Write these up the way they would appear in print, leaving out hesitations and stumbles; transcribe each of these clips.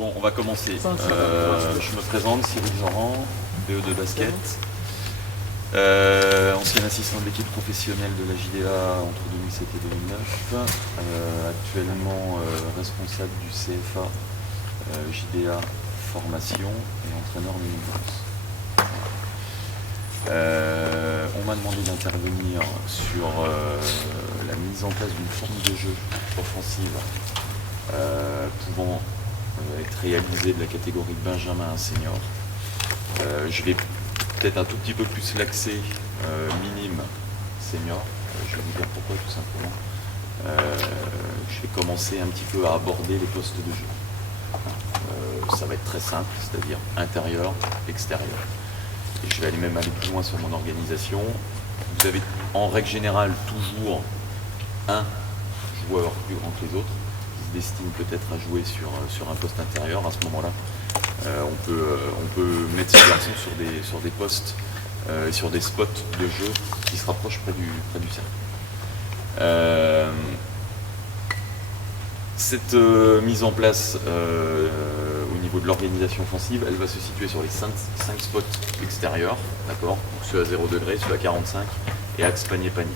Bon, on va commencer. Je me présente, Cyril Zoran, BE2 basket, ancien assistant de l'équipe professionnelle de la JDA entre 2007 et 2009, actuellement responsable du CFA JDA formation et entraîneur mini-box. On m'a demandé d'intervenir sur la mise en place d'une forme de jeu offensive pouvant être réalisée de la catégorie Benjamin à senior. Je vais peut-être un tout petit peu plus l'axer minime senior. Je vais vous dire pourquoi tout simplement. Je vais commencer un petit peu à aborder les postes de jeu. Ça va être très simple, c'est-à-dire intérieur, extérieur. Et je vais même aller plus loin sur mon organisation. Vous avez en règle générale toujours un joueur plus grand que les autres qui se destine peut-être à jouer sur un poste intérieur. À ce moment-là, on peut mettre ce garçon sur des postes et sur des spots de jeu qui se rapprochent près du cercle. Cette mise en place au niveau de l'organisation offensive, elle va se situer sur les 5 spots extérieurs, d'accord, ceux à 0 degré, ceux à 45 et axe panier-panier.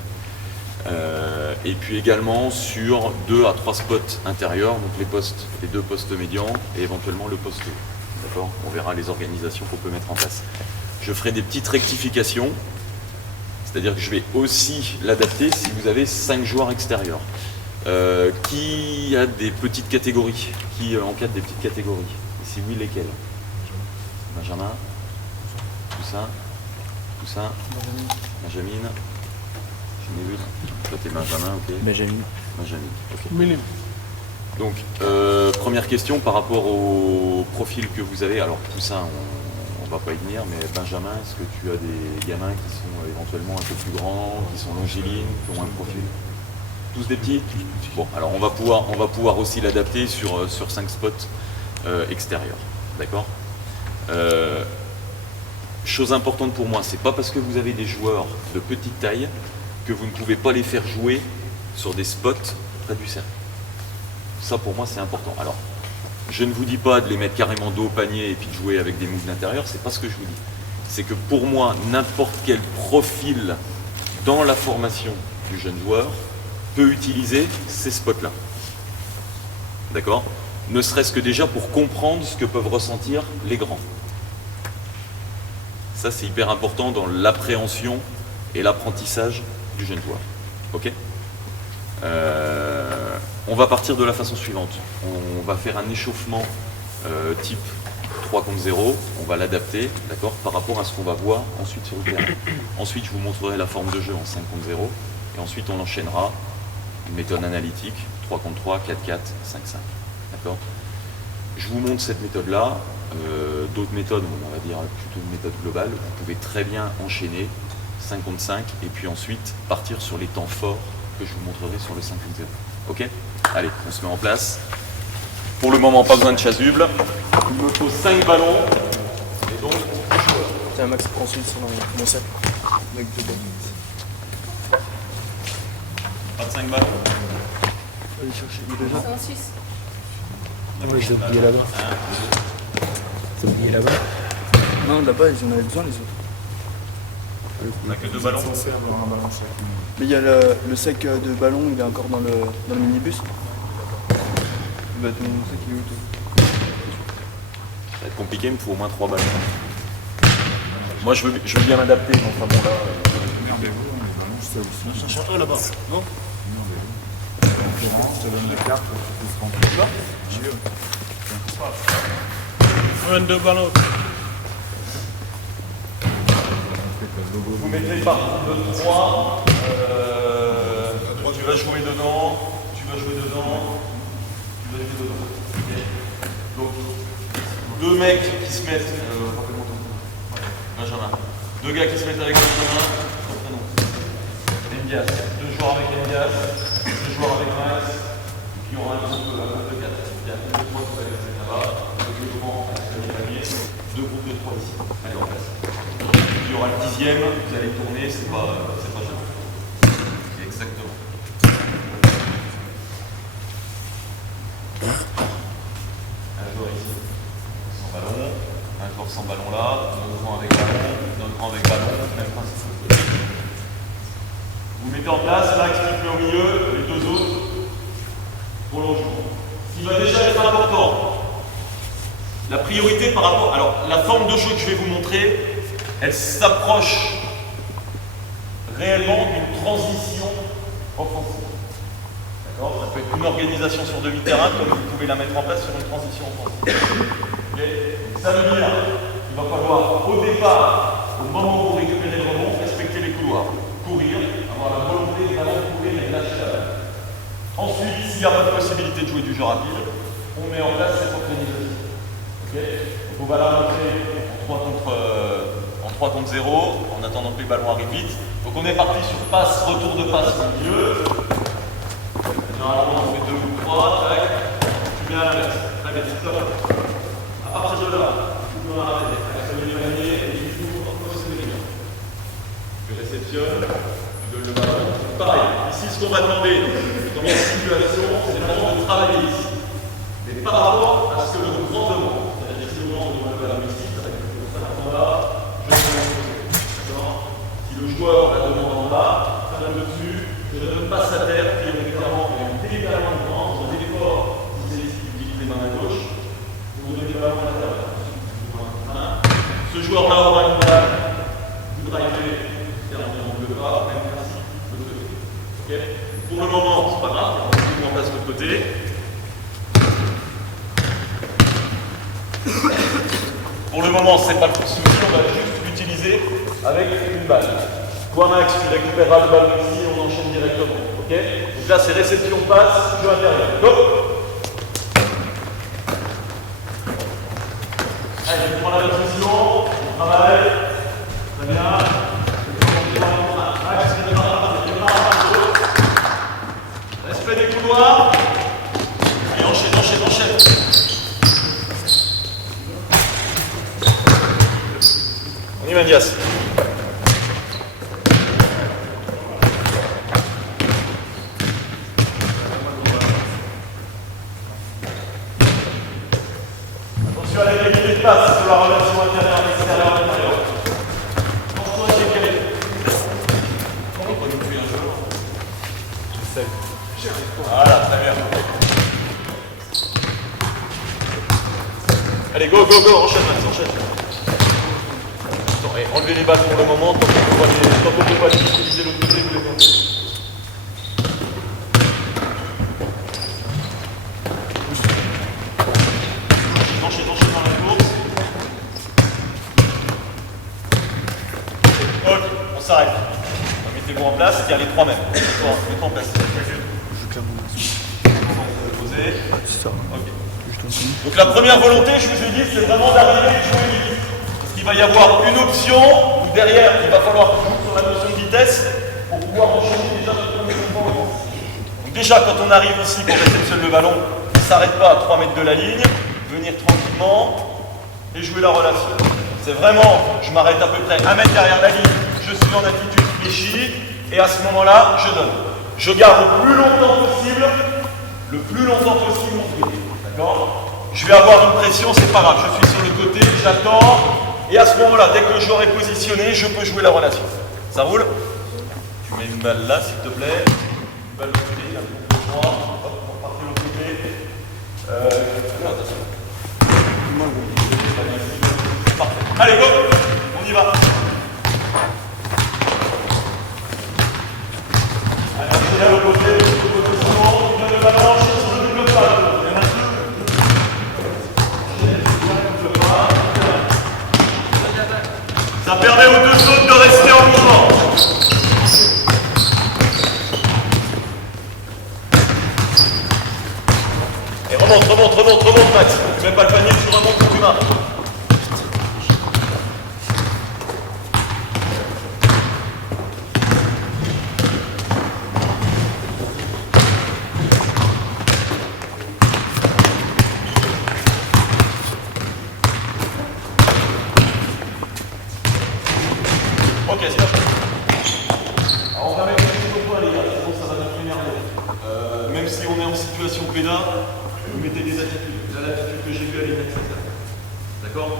Et puis également sur 2 à 3 spots intérieurs, donc les 2 postes médians et éventuellement le poste haut. D'accord, on verra les organisations qu'on peut mettre en place. Je ferai des petites rectifications, c'est-à-dire que je vais aussi l'adapter si vous avez 5 joueurs extérieurs. Qui a des petites catégories? Qui encadre des petites catégories? Et si oui, lesquelles? Benjamin? Toussaint? Benjamin? Je n'ai vu. Toi, t'es Benjamin, ok. Benjamin, ok. Minime. Donc, première question par rapport au profil que vous avez. Alors, Toussaint, on va pas y venir, mais Benjamin, est-ce que tu as des gamins qui sont éventuellement un peu plus grands, qui sont longilines, qui ont un profil? Tous des petits? Bon, alors on va pouvoir aussi l'adapter sur 5 spots extérieurs. D'accord? Chose importante pour moi, c'est pas parce que vous avez des joueurs de petite taille que vous ne pouvez pas les faire jouer sur des spots près du cercle. Ça pour moi c'est important. Alors, je ne vous dis pas de les mettre carrément dos au panier et puis de jouer avec des moves d'intérieur, c'est pas ce que je vous dis. C'est que pour moi, n'importe quel profil dans la formation du jeune joueur peut utiliser ces spots-là. D'accord? Ne serait-ce que déjà pour comprendre ce que peuvent ressentir les grands. Ça, c'est hyper important dans l'appréhension et l'apprentissage du jeune joueur. Ok? On va partir de la façon suivante. On va faire un échauffement type 3 contre 0. On va l'adapter, d'accord, par rapport à ce qu'on va voir ensuite sur le terrain. Ensuite, je vous montrerai la forme de jeu en 5 contre 0. Et ensuite, on enchaînera une méthode analytique, 3 contre 3, 4, 4, 5, 5. D'accord? Je vous montre cette méthode-là. D'autres méthodes, on va dire plutôt une méthode globale. Vous pouvez très bien enchaîner 5 contre 5 et puis ensuite partir sur les temps forts que je vous montrerai sur le 5 contre 0. Ok? Allez, on se met en place. Pour le moment, pas besoin de chasuble. Il me faut 5 ballons. Et donc, tiens Max, prends celui sur mon sac. Avec 2 ballons. pas de 5 ballons. Allez chercher, il est déjà. C'est en Suisse. Oui, j'ai oublié là-bas. J'ai oublié là-bas. Non, là-bas, ils en avaient besoin les autres. On n'a que 2 ballons. Mais il y a le sac de ballon, il est encore dans le minibus. Bah, ton sac, il est où toi? Ça va être compliqué, il me faut au moins 3 ballons. Moi, je veux bien m'adapter. Enfin bon, là. On cherche un là-bas, non? Je te donne la carte, tu peux se remplir. Là? J'y vais. 22 ballons. Vous mettez par 2, 3. Tu vas jouer dedans. Tu vas jouer dedans. Tu vas jouer dedans. Okay. Donc, 2 mecs qui se mettent. Rappelle-moi ton nom. Benjamin. 2 gars qui se mettent avec Benjamin. Son prénom. Endias. 2 joueurs avec Endias. 2 joueurs avec Max. Et puis on aura un groupe de 4. Il y a 2 3 qui va aller là-bas. 2 devant avec le panier. 2 groupes de 3 ici. Allez, on passe. Il y aura le 10e, vous allez tourner, c'est pas gênant. Exactement. Un joueur ici. sans ballon là, notre grand avec ballon, notre grand avec ballon, même principe. Vous mettez en place, là, explique-le au milieu, les deux autres, prolongement. Ce qui va déjà être important, la priorité par rapport. Alors, la forme de jeu que je vais vous montrer, elle s'approche réellement d'une transition offensive. D'accord? Ça peut être une organisation sur demi-terrain, comme vous pouvez la mettre en place sur une transition offensive. Okay? Ça veut dire qu'il va falloir, au départ, au moment où vous récupérez le rebond, respecter les couloirs. Courir, avoir la volonté vraiment de courir et de lâcher la balle. Ensuite, s'il n'y a pas de possibilité de jouer du jeu rapide, on met en place cette organisation. Okay? Donc on va la montrer en 3 contre 0, en attendant que les ballons arrivent vite. Donc on est parti sur passe, retour de passe au milieu. Généralement on fait 2 ou 3, tac. Tu viens à l'inverse. Très bien, stop. À partir de là, tu peux arrêter. Ça veut dire gagner et tu joues encore ce que tu réceptionnes, tu donnes le ballon. Pareil, ici ce qu'on va demander dans la situation, c'est vraiment de travailler ici. Mais par rapport à ce que le grand demande. C'est-à-dire si le grand demande le ballon ici, ça va être plutôt ça en bas, je vais le si le joueur la demande en bas, ça va dessus, je ne donne pas sa terre, prioritairement, mais délibérément le grand, dans l'effort, si c'est ici, les mains à gauche, vous donnez le ballon à l'intérieur. Ce joueur-là aura une balle, vous drivez. Pas, même principe de l'autre côté. Okay. Pour le moment, c'est pas grave, on va en place de l'autre côté. Pour le moment, c'est pas le souci, on va juste l'utiliser avec une balle. Toi, Max, tu récupéreras le ballon ici et on enchaîne directement. Okay. Donc là, c'est réception passe, jeu intérieur. Go! Allez, je prends la position, on travaille. Très bien. Respect des couloirs. Et enchaîne. On y va, Dias. Attention à la qualité de passe sur la relation intérieure-extérieure. Attention à la qualité. Comment on peut nous faire un jeu? Voilà, très bien. Allez, go, enchaîne, Max, enchaîne. Attends, enlevez les balles pour le moment, tant qu'on ne peut pas utiliser l'autre côté, vous les enlevez. Enchaîne dans la course. Ok, on s'arrête. Mettez-vous en place, il y a les 3 mêmes. Mettez-vous en place. Okay. Donc la première volonté, je vous ai dit, c'est vraiment d'arriver et de jouer vite. Parce qu'il va y avoir une option où derrière, il va falloir jouer sur la notion de vitesse pour pouvoir enchaîner déjà notre premier mouvement. Donc déjà, quand on arrive ici, qu'on réceptionne le ballon, il ne s'arrête pas à 3 mètres de la ligne, venir tranquillement et jouer la relation. C'est vraiment, je m'arrête à peu près 1 mètre derrière la ligne, je suis en attitude fléchie et à ce moment-là, je donne. Je garde le plus longtemps possible mon truc. D'accord? Je vais avoir une pression, c'est pas grave, je suis sur le côté, j'attends, et à ce moment-là, dès que le joueur est positionné, je peux jouer la relation. Ça roule? Tu mets une balle là, s'il te plaît. Une balle de côté, un peu plus droit. Hop, on part de l'autre côté. Parfait. Allez, go! On y va. Allez, on est à l'autre côté, on donne le ballon, sur le double pas. Ça permet aux deux autres de rester en mouvement. Et remonte, Max. Tu mets pas le panier, tu remontes où tu marches. Ok, c'est parti. Alors on va mettre un petit peu les gars, sinon ça va nous énerver. Même si on est en situation pédale, vous mettez des attitudes. Là, l'attitude que j'ai vue, elle est inacceptable. D'accord?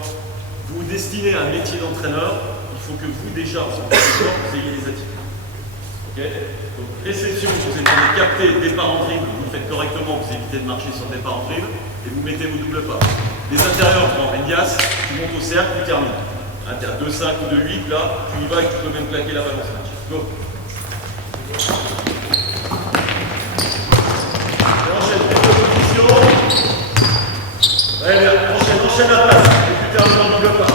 vous vous destinez à un métier d'entraîneur, il faut que vous, déjà, en tant que joueur, vous ayez les attitudes. Okay. Donc, réception, vous êtes allé capter, départ en dribble, vous le faites correctement, vous évitez de marcher sur le départ en dribble, et vous mettez vos doubles pas. Les intérieurs, en Elias, tu montes au cercle, tu termines. Hein, t'es à 2-5 ou 2-8, là, tu y vas et tu peux même claquer la balance match. Go. Et enchaîne, fais deux positions. Très bien, enchaîne la passe, et tu termines en double pas.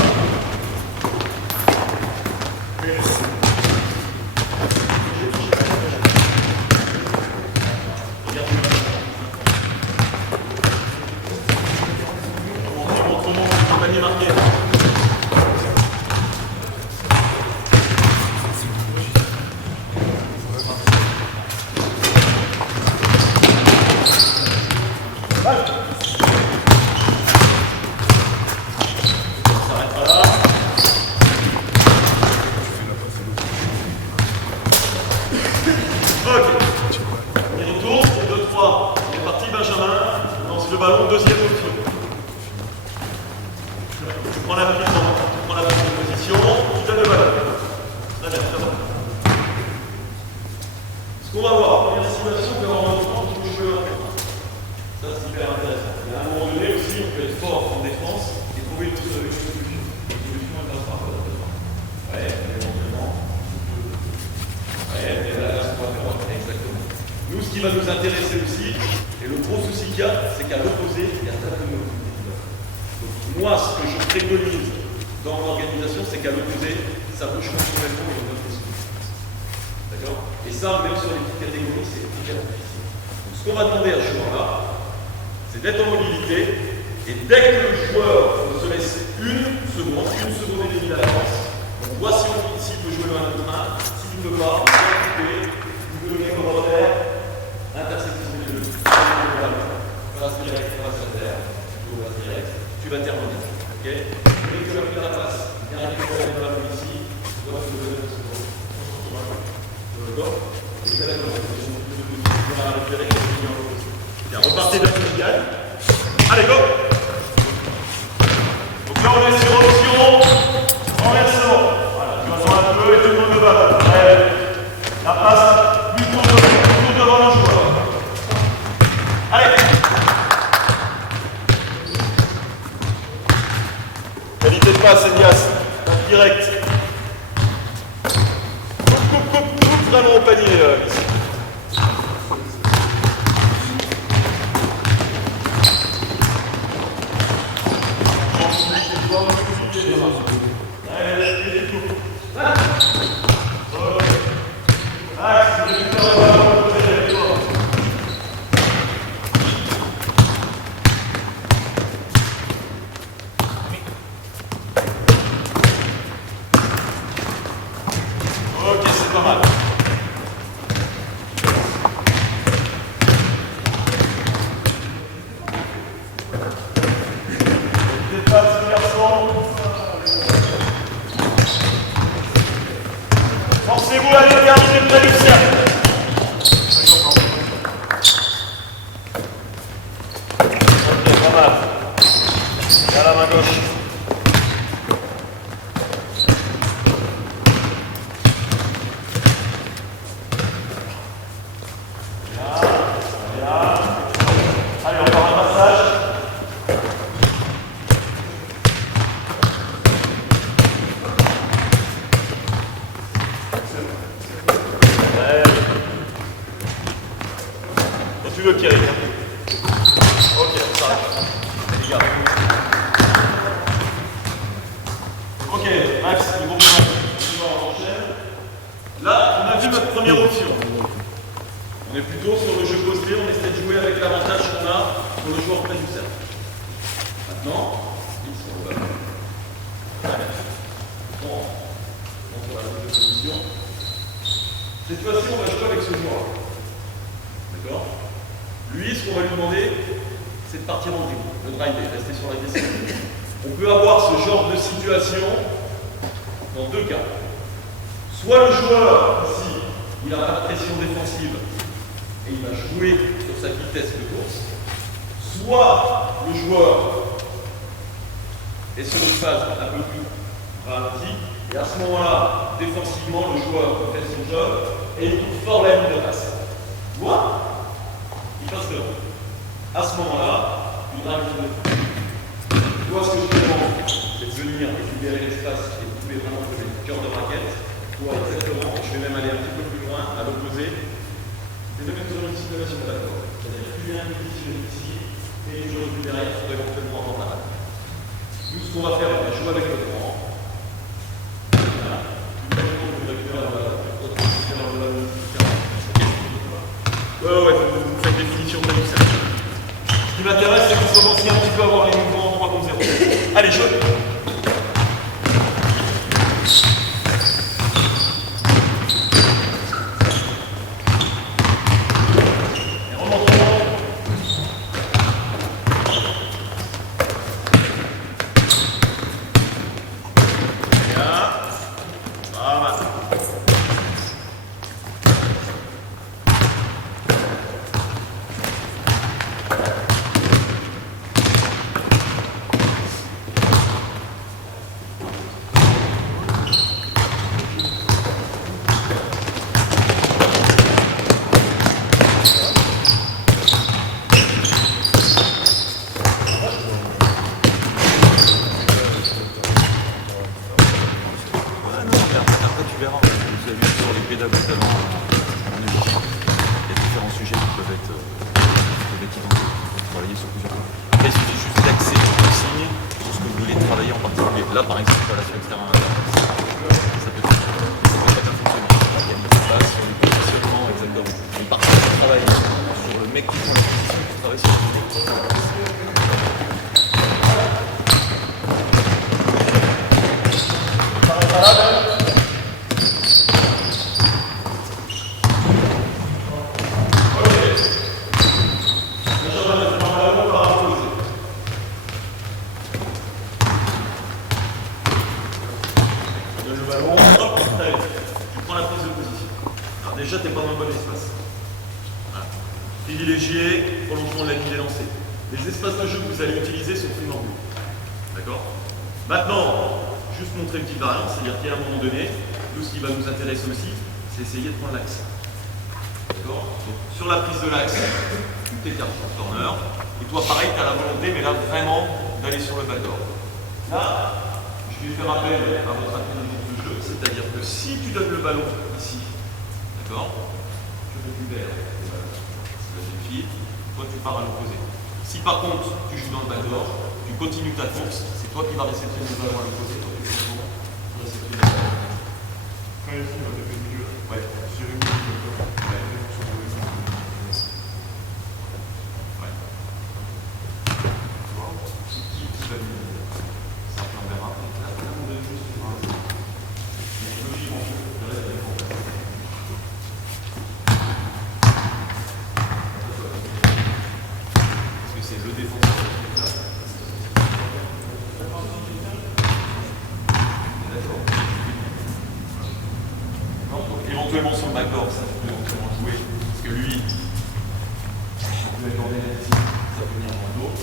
Ce qui va nous intéresser aussi, et le gros souci qu'il y a, c'est qu'à l'opposé, il y a très peu de mobilité. Donc moi, ce que je préconise dans l'organisation, c'est qu'à l'opposé, ça bouge continuellement et on donne des solutions. D'accord? Et ça, même sur les petites catégories, c'est hyper difficile. Donc ce qu'on va demander à ce joueur-là, c'est d'être en mobilité, et dès que le joueur se laisse une seconde et demie d'avance, on voit s'il peut jouer le 1 contre 1, s'il ne peut pas, on va couper, il peut le mettre au revers. Intersection des deux. Passe direct, passe latéral. Passe direct. Tu vas terminer. Ok? Dès que tu as pris la passe, viens récupérer la balle ici. Tu dois te donner le second. D'accord? Et c'est la conversation. Tu vas récupérer les millions. Bien, repartez de la finale. Allez, go! Donc là, on est sur option. Renversement. Voilà, tu vas un peu et tout le monde de balle. La passe, du tour devant le joueur. Allez! Qualité de passe, Elias. Direct. Coupe vraiment au panier, ici. Forcez-vous à aller terminer près du cercle. Ok, pas mal. À la main gauche. Bien. Allez, encore un passage. Tu veux Pierre? Ok, on s'arrête. Les gars. Ok, Max, niveau point. On enchaîne. Là, on a vu notre première option. On est plutôt sur le jeu posté, on essaie de jouer avec l'avantage qu'on a pour le joueur près du cercle. Maintenant, ils sont au ballon. Bon, on sur la deuxième position. Cette fois-ci, on va jouer avec ce joueur. D'accord? Lui, ce qu'on va lui demander, c'est de partir en dribble, de driver, rester sur la descente. On peut avoir ce genre de situation dans deux cas. Soit le joueur, ici, il n'a pas de pression défensive et il va jouer sur sa vitesse de course. Soit le joueur et sur une phase un peu plus ralentie. Et à ce moment-là, défensivement, le joueur fait son job et il trouve fort la ligne de passe. Tu vois? Il passe devant. À ce moment-là, il drive sur le coup. Toi, ce que je te demande, c'est de venir libérer l'espace et de trouver vraiment le cœur de raquette. Toi, exactement, je vais même aller un petit peu plus loin, à l'opposé. Les deux mêmes zones de situation d'accord. C'est-à-dire que tu viens ici et les joueurs plus derrière sont éventuellement en parallèle. Nous, ce qu'on va faire, on va jouer avec le grand. Ouais, vous faites des finitions très douces. Ce qui m'intéresse, c'est que vous commenciez un petit peu à avoir les mouvements en 3 contre 0. Allez, jeu. Et remontons. Bien. Voilà. Après, tu verras, vous avez vu sur les pédagogues d'avant en Égypte, il y a différents sujets qui peuvent être identifiés, pour travailler sur plusieurs points. Après, il suffit juste d'axer les consignes sur ce que vous voulez travailler en particulier. Là, par exemple, la relation externe, ça peut être un fonctionnement. Il y a une base sur le positionnement, exactement. Une partie du travail sur le mec qui prend la position, qui travaille sur le mec qui prend la position. Le ballon, hop, allez, tu prends la prise de position. Alors déjà, tu n'es pas dans le bon espace. Voilà. Privilégié, prolongement de la ligne lancée. Les espaces de jeu que vous allez utiliser sont primordiaux. D'accord? Maintenant, juste montrer une petite variance, c'est-à-dire qu'à un moment donné, nous, ce qui va nous intéresser aussi, c'est essayer de prendre l'axe. D'accord? Donc, sur la prise de l'axe, tu t'écartes sur le corner, et toi, pareil, tu as la volonté, mais là, vraiment, d'aller sur le backdoor. Là, je vais faire appel à votre intelligence de jeu, c'est-à-dire que si tu donnes le ballon ici, d'accord, je récupère le ballon, c'est la défi, toi tu pars à l'opposé. Si par contre tu joues dans le backdoor, tu continues ta course, c'est toi qui vas réceptionner le ballon à l'opposé, toi tu réceptionner le ballon. Quand il va taper le milieu, Ouais. sur une ligne, Ouais. Tu vois, qui va lui ça fait en verra. Parce que c'est le défenseur qui est là. D'accord. Non, donc éventuellement sur le backdoor, ça tu peux éventuellement jouer. Parce que lui, il peut accorder la ici, ça peut venir en dos.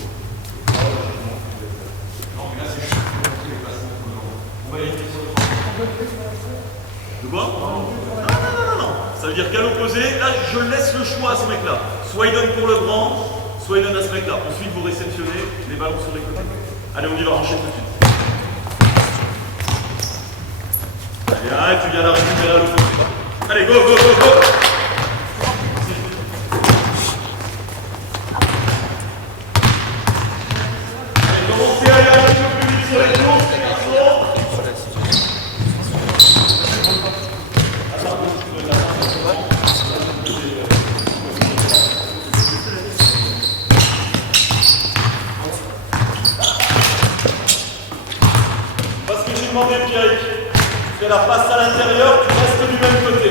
Non, mais là c'est juste pour montrer les placements. On va éviter sur le de quoi? Non. Ça veut dire qu'à l'opposé, là je laisse le choix à ce mec-là. Soit il donne pour le grand, soit il donne à ce mec-là. Ensuite vous réceptionnez les ballons sur les côtés. Allez, on y va, enchaîne tout de suite. Bien, tu viens la récupérer à l'opposé. Allez, go. Allez, commencez à aller un petit peu plus vite sur les courses, les garçons. Parce que j'ai demandé, Pierrick, tu fais la passe à l'intérieur, tu restes du même côté.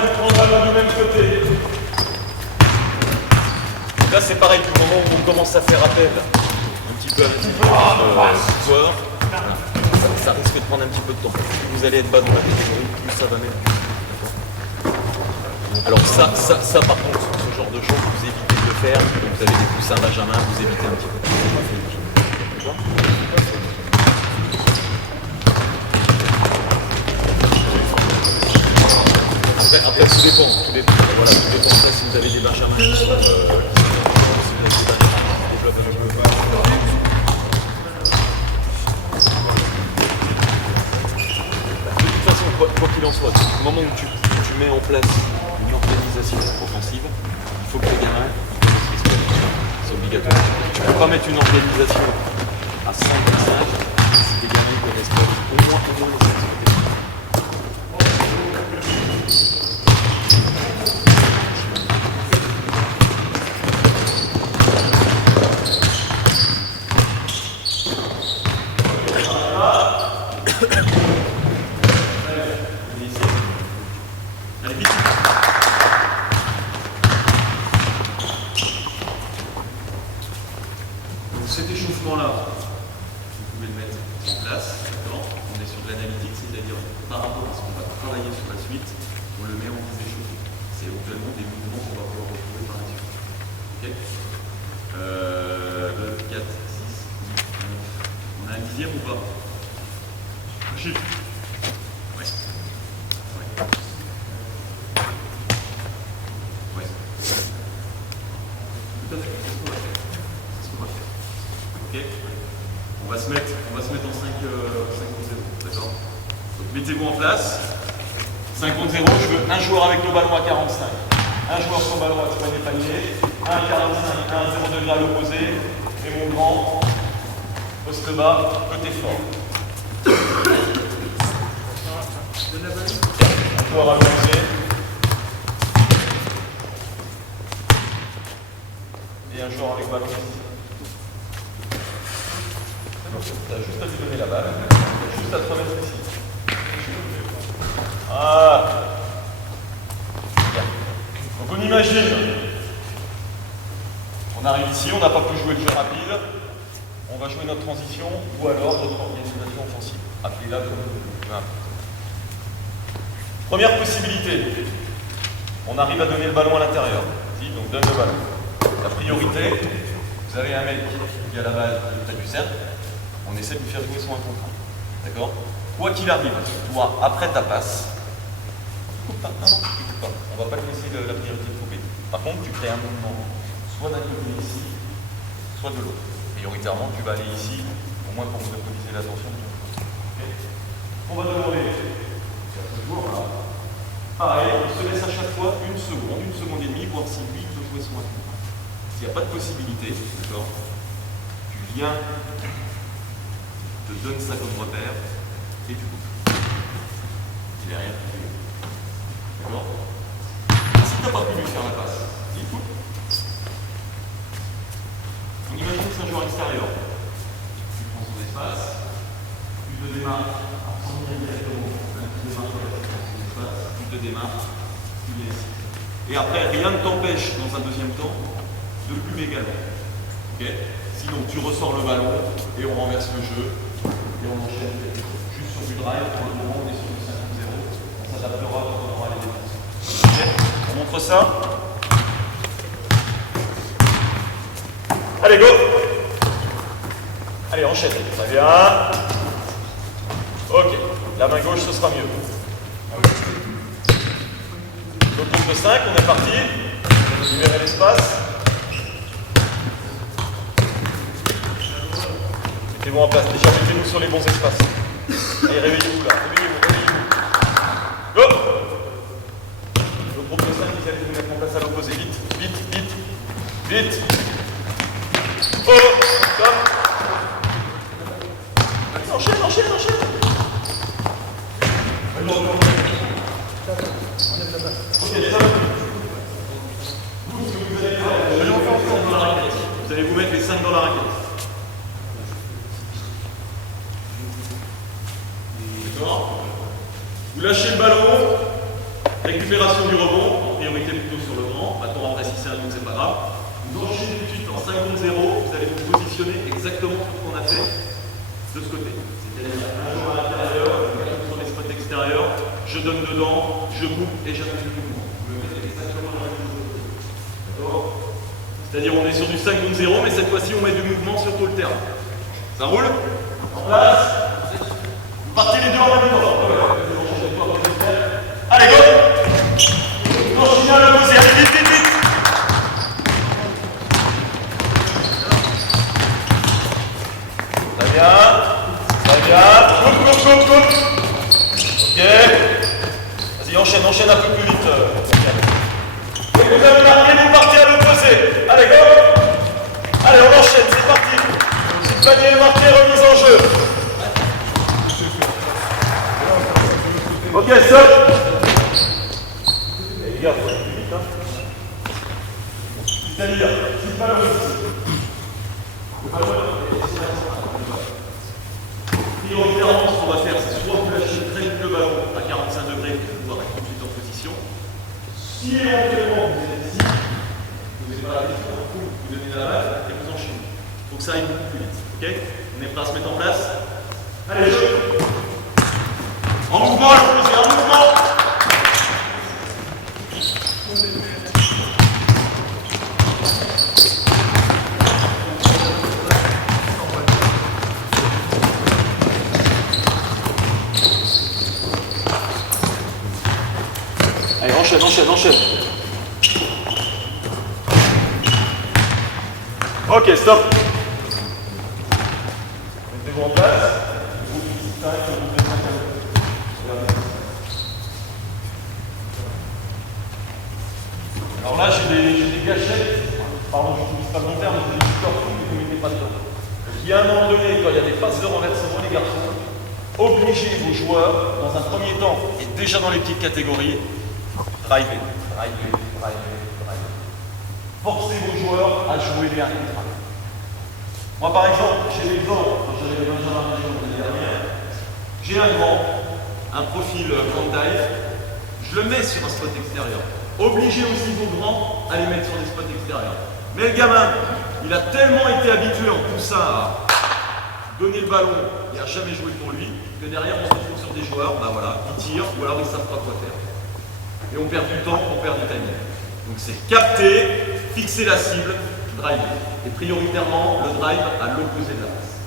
tu prends le ballon du même côté. Là, c'est pareil, du moment où on commence à faire appel un petit peu à joueur, ça risque de prendre un petit peu de temps. Plus vous allez être bas dans la catégorie, plus ça va mettre. Alors ça par contre, ce genre de choses, vous évitez de le faire. Donc vous avez des poussins Benjamin, vous évitez un petit peu. D'accord ? Après tout dépend. Voilà, tout dépend de ça si vous avez des Benjamins qui sont si vous avez des Benjamins qui développent un petit peu. De toute façon, quoi qu'il en soit, au moment où tu mets en place une organisation offensive, il faut que les gamins puissent respirer. C'est obligatoire. Tu ne peux pas mettre une organisation à 5 passages si les gamins ne connaissent pas au moins les activités. Allez, vite. Donc cet échauffement-là, vous pouvez le mettre en place. On est sur de l'analytique, c'est-à-dire par rapport à ce qu'on va travailler sur la suite, on le met en échauffé. C'est éventuellement des mouvements qu'on va pouvoir retrouver par la suite. Ok 2, 4, 6, 8, 9. On a un dixième ou pas? Un chiffre. Ouais. Ouais. Tout à fait. C'est ce qu'on va faire. C'est ce qu'on va faire. Ok. On va se mettre en 5 contre 0. D'accord. Donc mettez-vous en place. 5 contre 0, je veux un joueur avec le ballon à 45. Un joueur sans ballon à soigner panier. Un à 45, un à 0 degré à l'opposé. Et mon grand, poste bas, côté fort. Un joueur à l'opposé. Et un joueur avec ballon ici. Tu as juste à lui donner la balle. Tu as juste à te remettre ici. Ah. Bien. Donc on imagine. On arrive ici, on n'a pas pu jouer le jeu rapide. On va jouer notre transition ou alors notre organisation offensive. Appelez-la comme peu importe. Première possibilité. On arrive à donner le ballon à l'intérieur. Donc donne le ballon. La priorité, vous avez un mec qui a la balle près du cercle. On essaie de lui faire jouer son 1 contre 1. D'accord? Quoi qu'il arrive, toi, après ta passe, coupe pas. Non, tu coupes pas. On va pas te laisser la priorité de couper. Par contre, tu crées un mouvement, soit d'un côté ici, soit de l'autre. Prioritairement, tu vas aller ici, au moins pour monopoliser l'attention de ton côté. Okay. On va demander à ce joueur-là. Pareil, on se laisse à chaque fois une seconde et demie, voir si lui peut jouer son 1 contre 1. S'il n'y a pas de possibilité, d'accord, tu viens, te donne ça comme repère et tu coupes. Et derrière, tu fais. D'accord? Si tu n'as pas pu lui faire la passe, il coupe. On imagine que c'est un joueur extérieur. Tu prends son espace, tu te démarques, sans dire directement, tu te démarques, tu laisses. Et après, rien ne t'empêche, dans un deuxième temps, de plus également. Ok? Sinon, tu ressors le ballon et on renverse le jeu. Et on enchaîne juste sur du drive. Pour le moment, on est sur du 5-0. On s'adaptera quand on aura les défenses. Okay. On montre ça. Allez, go! Allez, enchaîne. Très bien. Ok. La main gauche, ce sera mieux. Donc, contre 5, on est parti. Libérer l'espace. Mettez-vous en place, déjà mettez-nous sur les bons espaces. Allez, réveillez-vous là, réveillez-vous. Go! Le groupe de 5, vous allez vous mettre en place à l'opposé. Vite, vite, vite, vite. Oh! Stop! Enchaîne, enchaîne, enchaîne. Ok, les hommes. Vous allez vous mettre les 5 dans la raquette. Vous lâchez le ballon, Récupération du rebond, en priorité plutôt sur le grand. Maintenant, après, si c'est un donc c'est pas grave. Vous enchaînez tout de suite en 5 contre 0. Vous allez vous positionner exactement ce qu'on a fait de ce côté. C'est-à-dire un jour à l'intérieur, sur les spots extérieurs, je donne dedans, je coupe et j'annonce le mouvement. Vous le faites exactement la même chose. D'accord? C'est-à-dire on est sur du 5 contre 0, mais cette fois-ci on met du mouvement sur tout le terrain. Ça roule? En place. Vous partez les deux en même temps. Allez, go! Continuez à le poser, allez, vite, vite, vite! Très bien. Très bien. Coupe, coupe, coupe, coupe. Ok. Vas-y, enchaîne, enchaîne un peu plus vite. Et vous avez marqué, vous partez à l'opposé. Allez, go! Allez, on enchaîne, c'est parti. Si le panier est marqué, remise en jeu. Ok, stop. Les gars, faut aller plus vite, hein. C'est-à-dire, si le ballon prioritairement, ce qu'on va faire, c'est soit vous lâchez très vite le ballon à 45 degrés pour pouvoir être tout de suite en position. Si éventuellement vous êtes ici, vous n'avez pas la question, vous donnez la balle et vous enchaînez. Il faut que ça aille beaucoup plus vite. Ok? On est prêt à se mettre en place? Allez, jeu! En mouvement, c'est un mouvement! Allez, enchaîne, enchaîne, enchaîne. Ok, stop. Mettez-vous en place. Alors là, j'ai des gâchettes. Pardon, je n'utilise pas le bon terme, mais j'ai des tortues que vous ne mettez pas dedans. Donc, il y a un moment donné, quand il y a des phases de renversement, les garçons, obligez vos joueurs, dans un premier temps, et déjà dans les petites catégories, driver, driver, driver, driver. Forcez vos joueurs à jouer les arbitrages. Moi, par exemple, chez les gens, quand j'avais le Benjamin l'année dernière, j'ai un grand, un profil grand dive, je le mets sur un spot extérieur. Obligez aussi vos grands à les mettre sur des spots extérieurs. Mais le gamin, il a tellement été habitué en poussant à donner le ballon et à jamais jouer pour lui, que derrière on se retrouve sur des joueurs, bah voilà, qui tirent ou alors ils ne savent pas quoi faire. Et on perd du temps, on perd du timing. Donc c'est capter, fixer la cible, driver. Et prioritairement, le drive à l'opposé de la passe.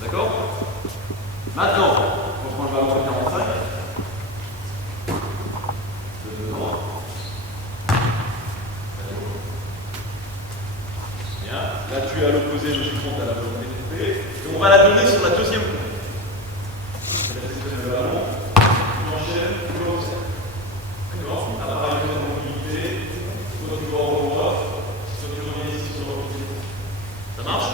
D'accord? Maintenant, on prend le ballon à 45. Bien. Là, tu es à l'opposé, je compte à la volonté de couper. Et on va la donner sur la deuxième coupe. Le ballon, tu enchaînes, tu l'observes. D'accord? Appareil de mobilité, soit tu vas en droit, soit tu reviens ici sur l'opposé. Ça marche?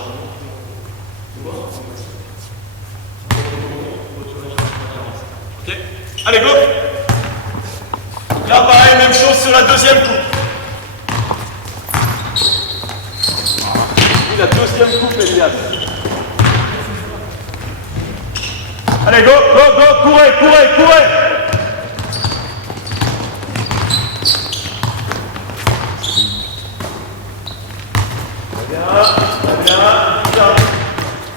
Ok? Allez, go! Là, pareil, même chose sur la deuxième coupe. Oui, la deuxième coupe, Elias. Allez, go, go, go, courez, courez, courez! Très bien, très bien, bien.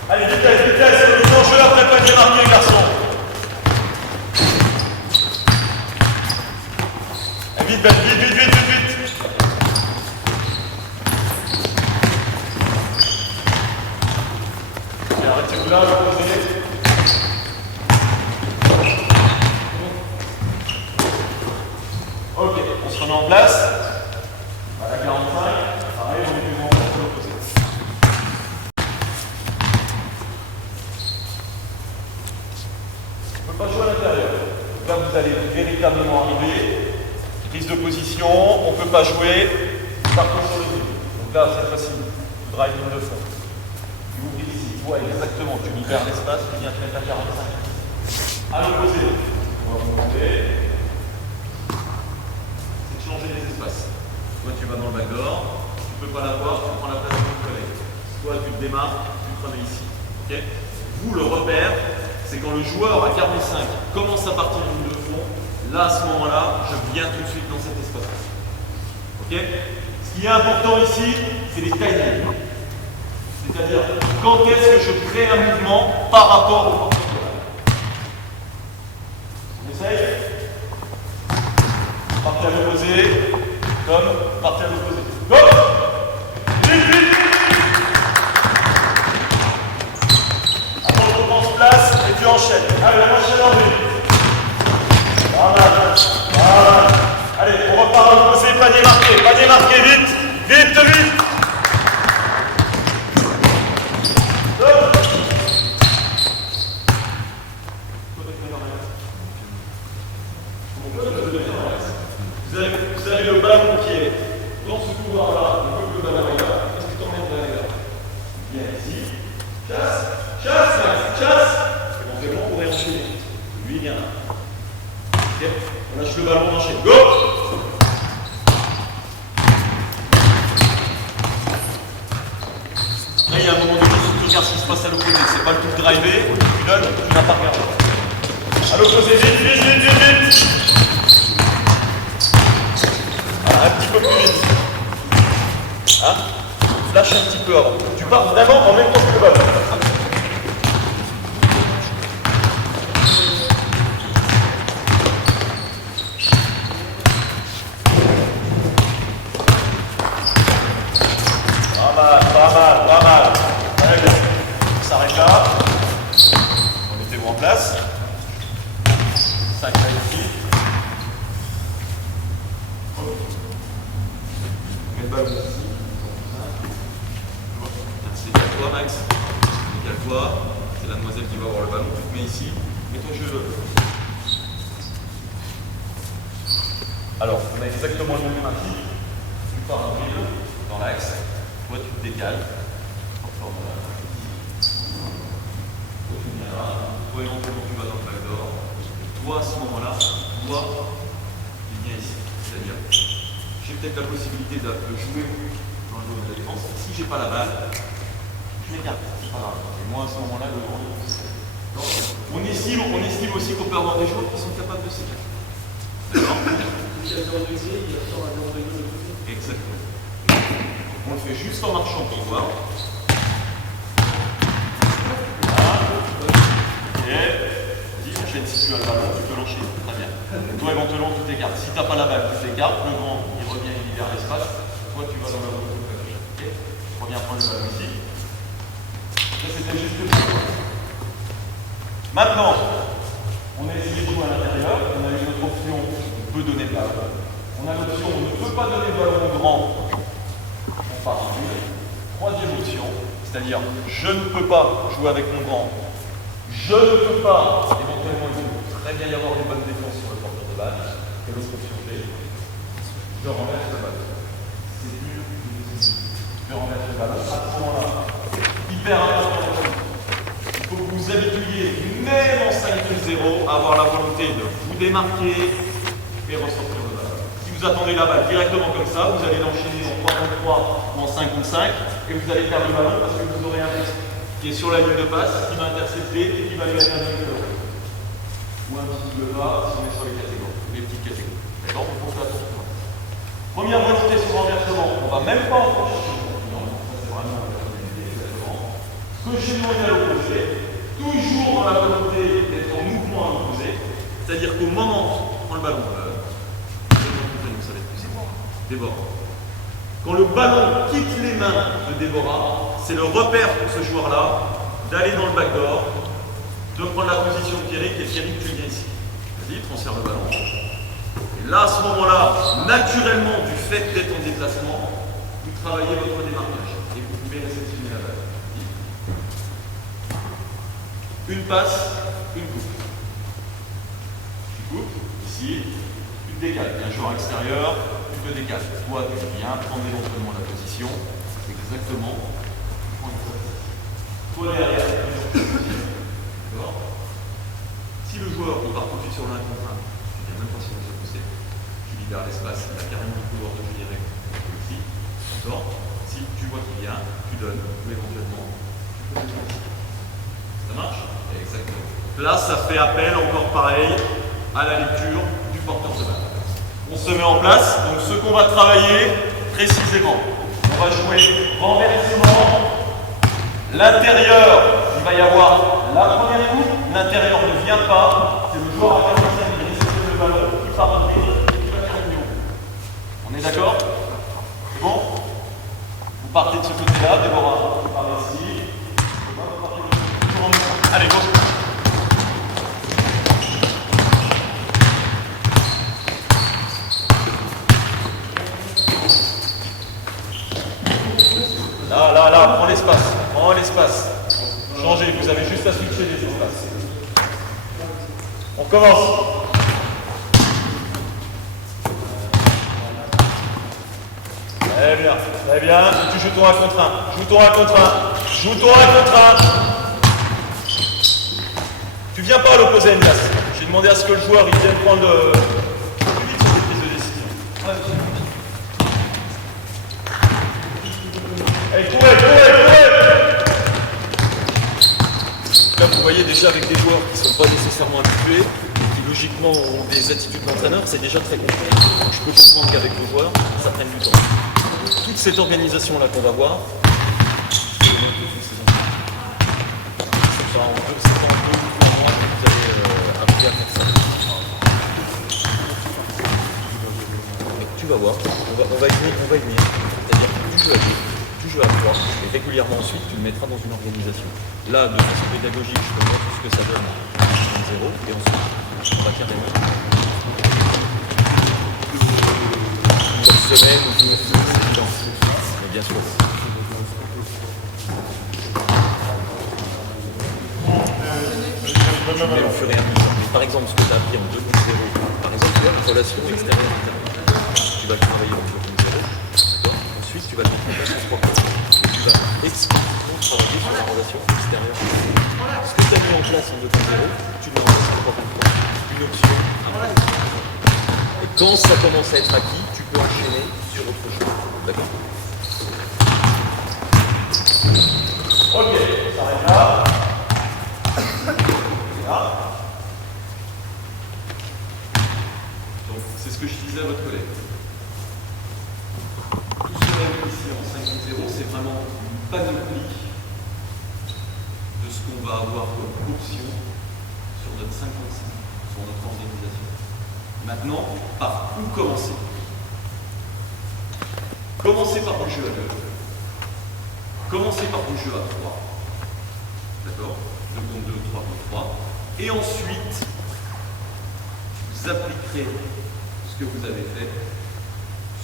Allez, vitesse, vitesse, le jeu après pas bien marqué, les garçons. Vite, vite, vite, vite, vite, vite. Bien, arrêtez-vous là, reposez. Ok, on se remet en place. À la 45, pareil, on est plus grand pour l'opposé. On ne peut pas jouer à l'intérieur. Donc là, vous allez véritablement arriver. Prise de position, on ne peut pas jouer, par contre sur le début. Donc là, c'est facile, tu drives une de fond. Tu ouvres ici, ouais, exactement, tu libères l'espace, tu viens te mettre à 45. À l'opposé, on va remonter. C'est de changer les espaces. Toi, tu vas dans le backdoor, tu ne peux pas l'avoir, tu prends la place de ton collègue. Toi, tu te démarques, tu te remets ici. Okay? Vous, le repère, c'est quand le joueur à 45 commence à partir d'une de fond, Là, à ce moment-là, je viens tout de suite dans cet espace. Ok? Ce qui est important ici, c'est les timings. C'est-à-dire, quand est-ce que je crée un mouvement par rapport au porteur de balle. On essaye. Partez à l'opposé, comme partez à l'opposé. Go! Vite, vite, vite! Attends, tu prends place et tu enchaînes. Allez, on enchaîne en vue. Voilà. Voilà. Allez, on repart à l'opposé, panier marqué, vite, vite, vite! Vous avez le ballon qui est dans ce couloir-là, le ballon est là. Est-ce que tu emmènes là? Viens ici. Chasse, Max, chasse. Éventuellement, on pourrait enchaîner. Lui, vient là. Ok, on lâche le ballon, on enchaîne. Go! Là, il y a un moment donné, tu regardes ce qui se passe à l'opposé. C'est pas le tout de driver, tu donnes, tu n'as pas regardé. À l'opposé, vite, vite, vite, vite, vite! Un petit peu plus vite. Hein? Flash un petit peu avant. Tu pars vraiment en même temps que le ballon. Pas mal. Très bien. On s'arrête là. Remettez-vous en place. 5 là ici. Le ballon ici. Décale-toi, Max. Décale-toi. C'est la demoiselle qui va avoir le ballon. Tu te mets ici. Mets ton jeu. Alors, on a exactement le même principe. Tu pars en dribble dans l'axe. Toi, tu te décales. Toi, tu viens là. Toi, éventuellement, tu vas dans le backdoor. Toi, à ce moment-là, toi, tu viens ici. C'est-à-dire, j'ai peut-être la possibilité de jouer dans le jeu de la défense. Si j'ai pas la balle, je m'écarte, c'est pas grave. Et moi, à ce moment-là, le grand on estime aussi qu'on peut avoir des joueurs qui sont capables de s'écarter. D'accord? Exactement. On le fait juste en marchant pour voir. Voilà. Ok. Vas-y, enchaîne si tu as le ballon, tu peux l'enchaîner. Très bien. Toi, éventuellement, tu t'écartes. Si tu n'as pas la balle, tu t'écartes. Le grand, il revient, il libère l'espace. Toi, tu vas dans la zone de gauche. Ok. Reviens prendre le ballon ici. Ça, c'était juste le point. Maintenant, on a essayé de jouer à l'intérieur. On a eu notre option, on peut donner le ballon. On a l'option, on ne peut pas donner le ballon au grand. On part en vue. Troisième option, c'est-à-dire je ne peux pas jouer avec mon grand. Je ne peux pas, éventuellement, il peut très bien y avoir une bonne défense sur le porteur de balle. Et l'autre option, je renverse le ballon. C'est dur, je renverse le ballon. À ce moment-là, hyper important. Il faut que vous vous habituiez, même en 5-0, à avoir la volonté de vous démarquer et ressortir le ballon. Si vous attendez la balle directement comme ça, vous allez l'enchaîner en 3-3 ou en 5-5 et vous allez perdre le ballon parce que vous aurez un mec qui est sur la ligne de passe, qui va intercepter et qui va lui mettre un double ou un petit double bas si on est sur les catégories, les petites catégories. D'accord? On fait attention. Première volonté sur renversement, on ne va même pas en franchir. Non, ça c'est vraiment la volonté, exactement. Ce que j'ai demandé à l'opposé, toujours dans la volonté d'être en mouvement à l'opposé, c'est-à-dire qu'au moment où on prend le ballon, Déborah. Quand le ballon quitte les mains de Déborah, c'est le repère pour ce joueur-là d'aller dans le backdoor, de prendre la position de Pierrick et Pierrick, tu viens ici. Vas-y, transfère le ballon. Et là, à ce moment-là, naturellement, du fait d'être en déplacement, vous travaillez votre démarquage et vous pouvez réceptionner la balle. Une passe, une coupe. Tu coupes, ici, tu te décales. Il y a un joueur extérieur. Tu te décales. Toi, tu viens prendre éventuellement la position. Exactement. Toi derrière. D'accord. Si le joueur il part tout de suite sur l'un contre un, tu ne viens même pas sur le poussé. Tu libères l'espace. Il a carrément le pouvoir de jouer direct ici. D'accord. Si tu vois qu'il vient, tu donnes. Ou éventuellement, tu peux le jouer ici. Ça marche? Exactement. Là, ça fait appel, encore pareil, à la lecture du porteur de balle. On se met en place. Donc ce qu'on va travailler précisément, on va jouer renversement. L'intérieur, il va y avoir la première coupe. L'intérieur ne vient pas. C'est le joueur à 45 qui récupère le ballon, qui part en ligne et qui va faire une ligne. On est d'accord? C'est bon? Vous partez de ce côté-là, Déborah, vous partez ici. Vous partez toujours en mouvement. Allez, go! Là, prends l'espace. Changez, vous avez juste à switcher les espaces. On commence. Très bien. Et tu joues ton 1 contre 1. Joue ton 1 contre 1. Tu viens pas à l'opposé à une glace. J'ai demandé à ce que le joueur il vienne prendre plus vite sur les prises de décision. Allez, courez! Là, vous voyez déjà avec des joueurs qui ne sont pas nécessairement habitués, et qui logiquement ont des attitudes d'entraîneur, c'est déjà très compliqué. Donc, je peux comprendre qu'avec le joueur, ça prenne du temps. Toute cette organisation-là qu'on va voir, c'est le même que tous ces entraîneurs. C'est pas en 2 ou 3 mois que vous allez arriver à faire ça. Mais tu vas voir, on va y venir. C'est-à-dire que tu joues à 2. Tu joues à 3 et régulièrement ensuite tu le mettras dans une organisation. Là, de façon pédagogique, je te montre ce que ça donne en 0 et ensuite on va carrément une semaine ou une séquence. Mais bien sûr. Je mets au fur et à mesure. Mais par exemple, ce que tu as appris en 2.0, par exemple, tu as une relation extérieure-intérieure. Tu vas le travailler en 2.0. Ensuite, tu vas le mettre en place en 3 points. Et tu vas explicitement travailler sur la relation extérieure. Ce que tu as mis en place en 2.0, tu le mets en place en 3.3. Une option. Et quand ça commence à être acquis, tu peux enchaîner sur autre chose. D'accord? Ok, on s'arrête là. Donc, c'est ce que je disais à votre collègue. Tout ce qu'on a vu ici en 5.0, c'est vraiment une panoplie de ce qu'on va avoir comme option sur notre 5.5, sur notre organisation. Maintenant, par où commencer? Commencez par du jeu à 2. Commencez par du jeu à 3. D'accord? 2 contre 2, 3 contre 3. Et ensuite, vous appliquerez ce que vous avez fait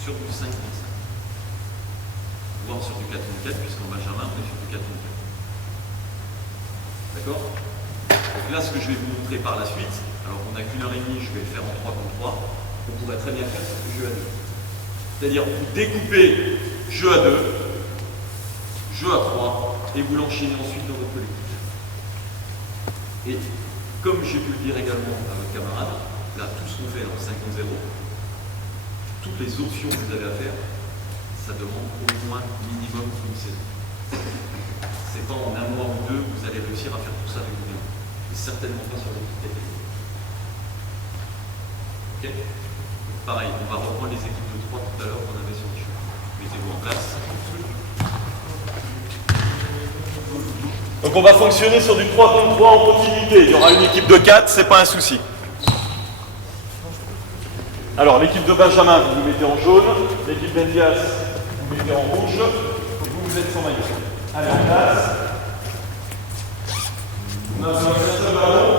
sur du 5 contre 5. Voire sur du 4 contre 4, puisqu'en Benjamin, on est sur du 4 contre 4. D'accord? Donc là, ce que je vais vous montrer par la suite, alors qu'on n'a qu'une heure et demie, je vais le faire en 3 contre 3, on pourrait très bien faire sur du jeu à 2. C'est-à-dire, vous découpez jeu à 2, jeu à 3, et vous l'enchaînez ensuite dans votre collectif. Et comme j'ai pu le dire également à votre camarade, là, tout ce qu'on fait en 5 contre 0, toutes les options que vous avez à faire, ça demande au moins minimum une saison. C'est pas en un mois ou deux que vous allez réussir à faire tout ça régulièrement. Et certainement pas sur les petites catégories. Ok? Pareil, on va reprendre les équipes de 3 tout à l'heure qu'on avait sur les cheveux. Mettez-vous en place. Donc on va fonctionner sur du 3 contre 3 en continuité. Il y aura une équipe de 4, c'est pas un souci. Alors l'équipe de Benjamin, vous vous mettez en jaune. L'équipe d'Elias, vous mettez en rouge. Et vous êtes sans maillot. Allez, en place. On a besoin d'un seul ballon.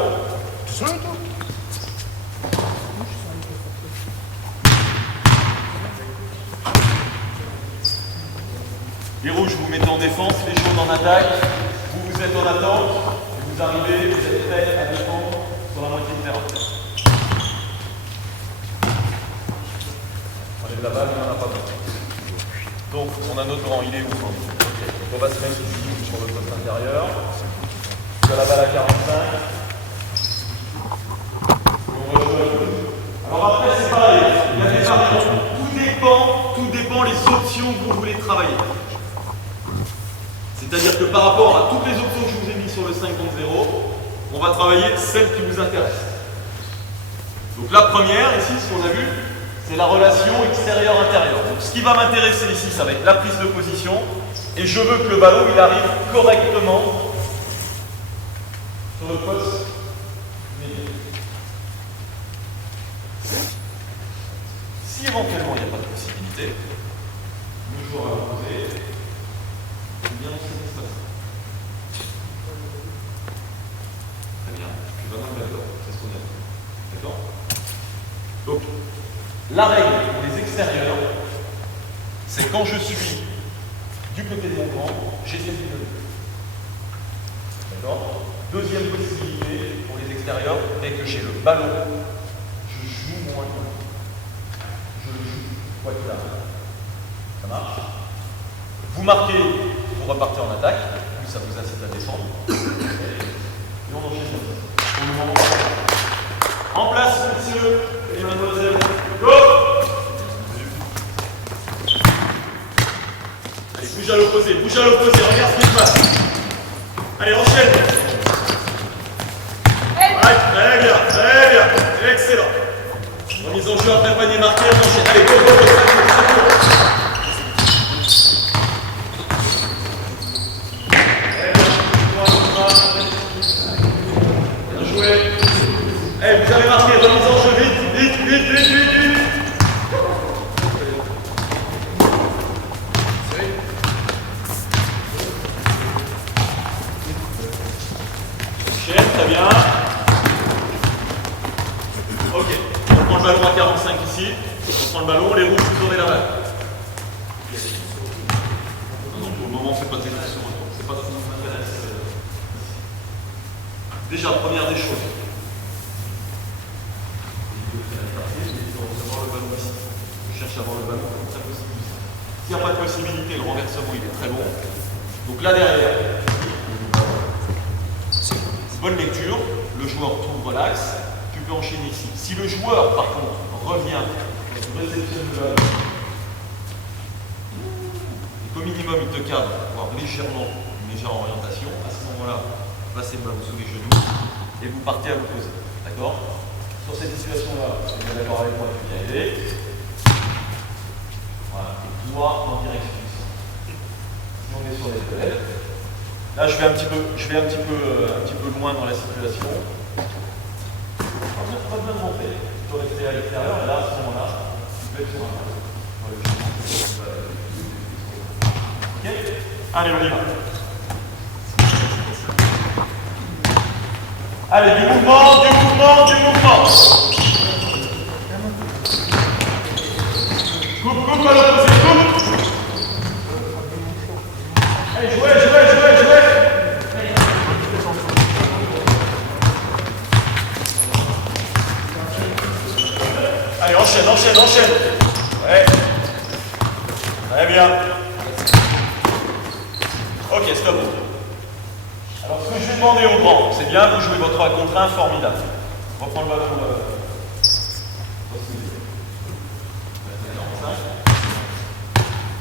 Les rouges, vous mettez en défense. Les jaunes en attaque. Vous êtes en attente. Et vous arrivez, vous êtes prêts à défendre sur la moitié de terrain. Allez, de la balle, il n'y en a pas d'autre. Donc, on a notre rang, il est où? On va se mettre ici sur le poste intérieur. Sur la balle à 45. Alors après, c'est pareil. Il y a des variantes. Tout dépend les options que vous voulez travailler. C'est-à-dire que par rapport à toutes les options que je vous ai mises sur le 5 contre 0, on va travailler celles qui vous intéressent. Donc la première, ici, ce qu'on a vu, c'est la relation extérieur-intérieur. Donc ce qui va m'intéresser ici, ça va être la prise de position. Et je veux que le ballon, il arrive correctement sur le poste médian. Si éventuellement il n'y a pas de possibilité, le joueur à l'opposé, eh bien, c'est ce qui se passe. Très bien, tu vas dans le d'accord, c'est ce qu'on a dit. D'accord? Donc, la règle des extérieurs, c'est quand je suis du côté de mon camp, j'essaie de donner. D'accord? Deuxième possibilité pour les extérieurs, dès que j'ai le ballon, je joue mon 1. Je le joue, quoi qu'il arrive. Ça marche? Vous marquez, vous repartez en attaque, plus ça vous incite à descendre. Et on enchaîne comme ça. Pour le moment, en place, messieurs et mademoiselles. Go! Allez, bouge à l'opposé, regarde ce qui se passe. Allez, enchaîne. Ouais, très bien, excellent. Remise en jeu après panier marqué, on enchaîne. Allez, go, go, go, bien joué. Allez, vous avez marqué, remise en jeu, vite. Très bien. Ok. On prend le ballon à 45 ici. On prend le ballon, les rouges, vous aurez la balle. Non, pour le moment, on ne fait pas de détection. C'est pas ce qui nous intéresse. Déjà, première des choses. Je cherche à avoir le ballon comme ça possible. S'il n'y a pas de possibilité, le renversement il est très bon. Donc là derrière. Bonne lecture, le joueur trouve relax, tu peux enchaîner ici. Si le joueur, par contre, revient, réceptionne le ballon, et qu'au minimum il te cadre, voire légèrement, une légère orientation, à ce moment-là, vous passez le ballon sous les genoux et vous partez à l'opposé. D'accord? Sur cette situation-là, vous êtes d'accord avec moi, tu viens aider. Voilà, et toi en direction ici. Si on est sur les palettes. Là, je vais un petit peu loin dans la situation. Pas besoin de monter. Tu peux rester à l'extérieur et là, à ce moment-là, tu peux être sur un ballon. Ok? Allez, on y va. Allez, du mouvement. Coupe à l'opposé, coupe. Allez, jouez. Allez, enchaîne. Ouais. Très bien. Ok, stop. Alors, ce que je vais demander aux grands, c'est bien, vous jouez votre 1 contre 1 formidable. On reprend le ballon.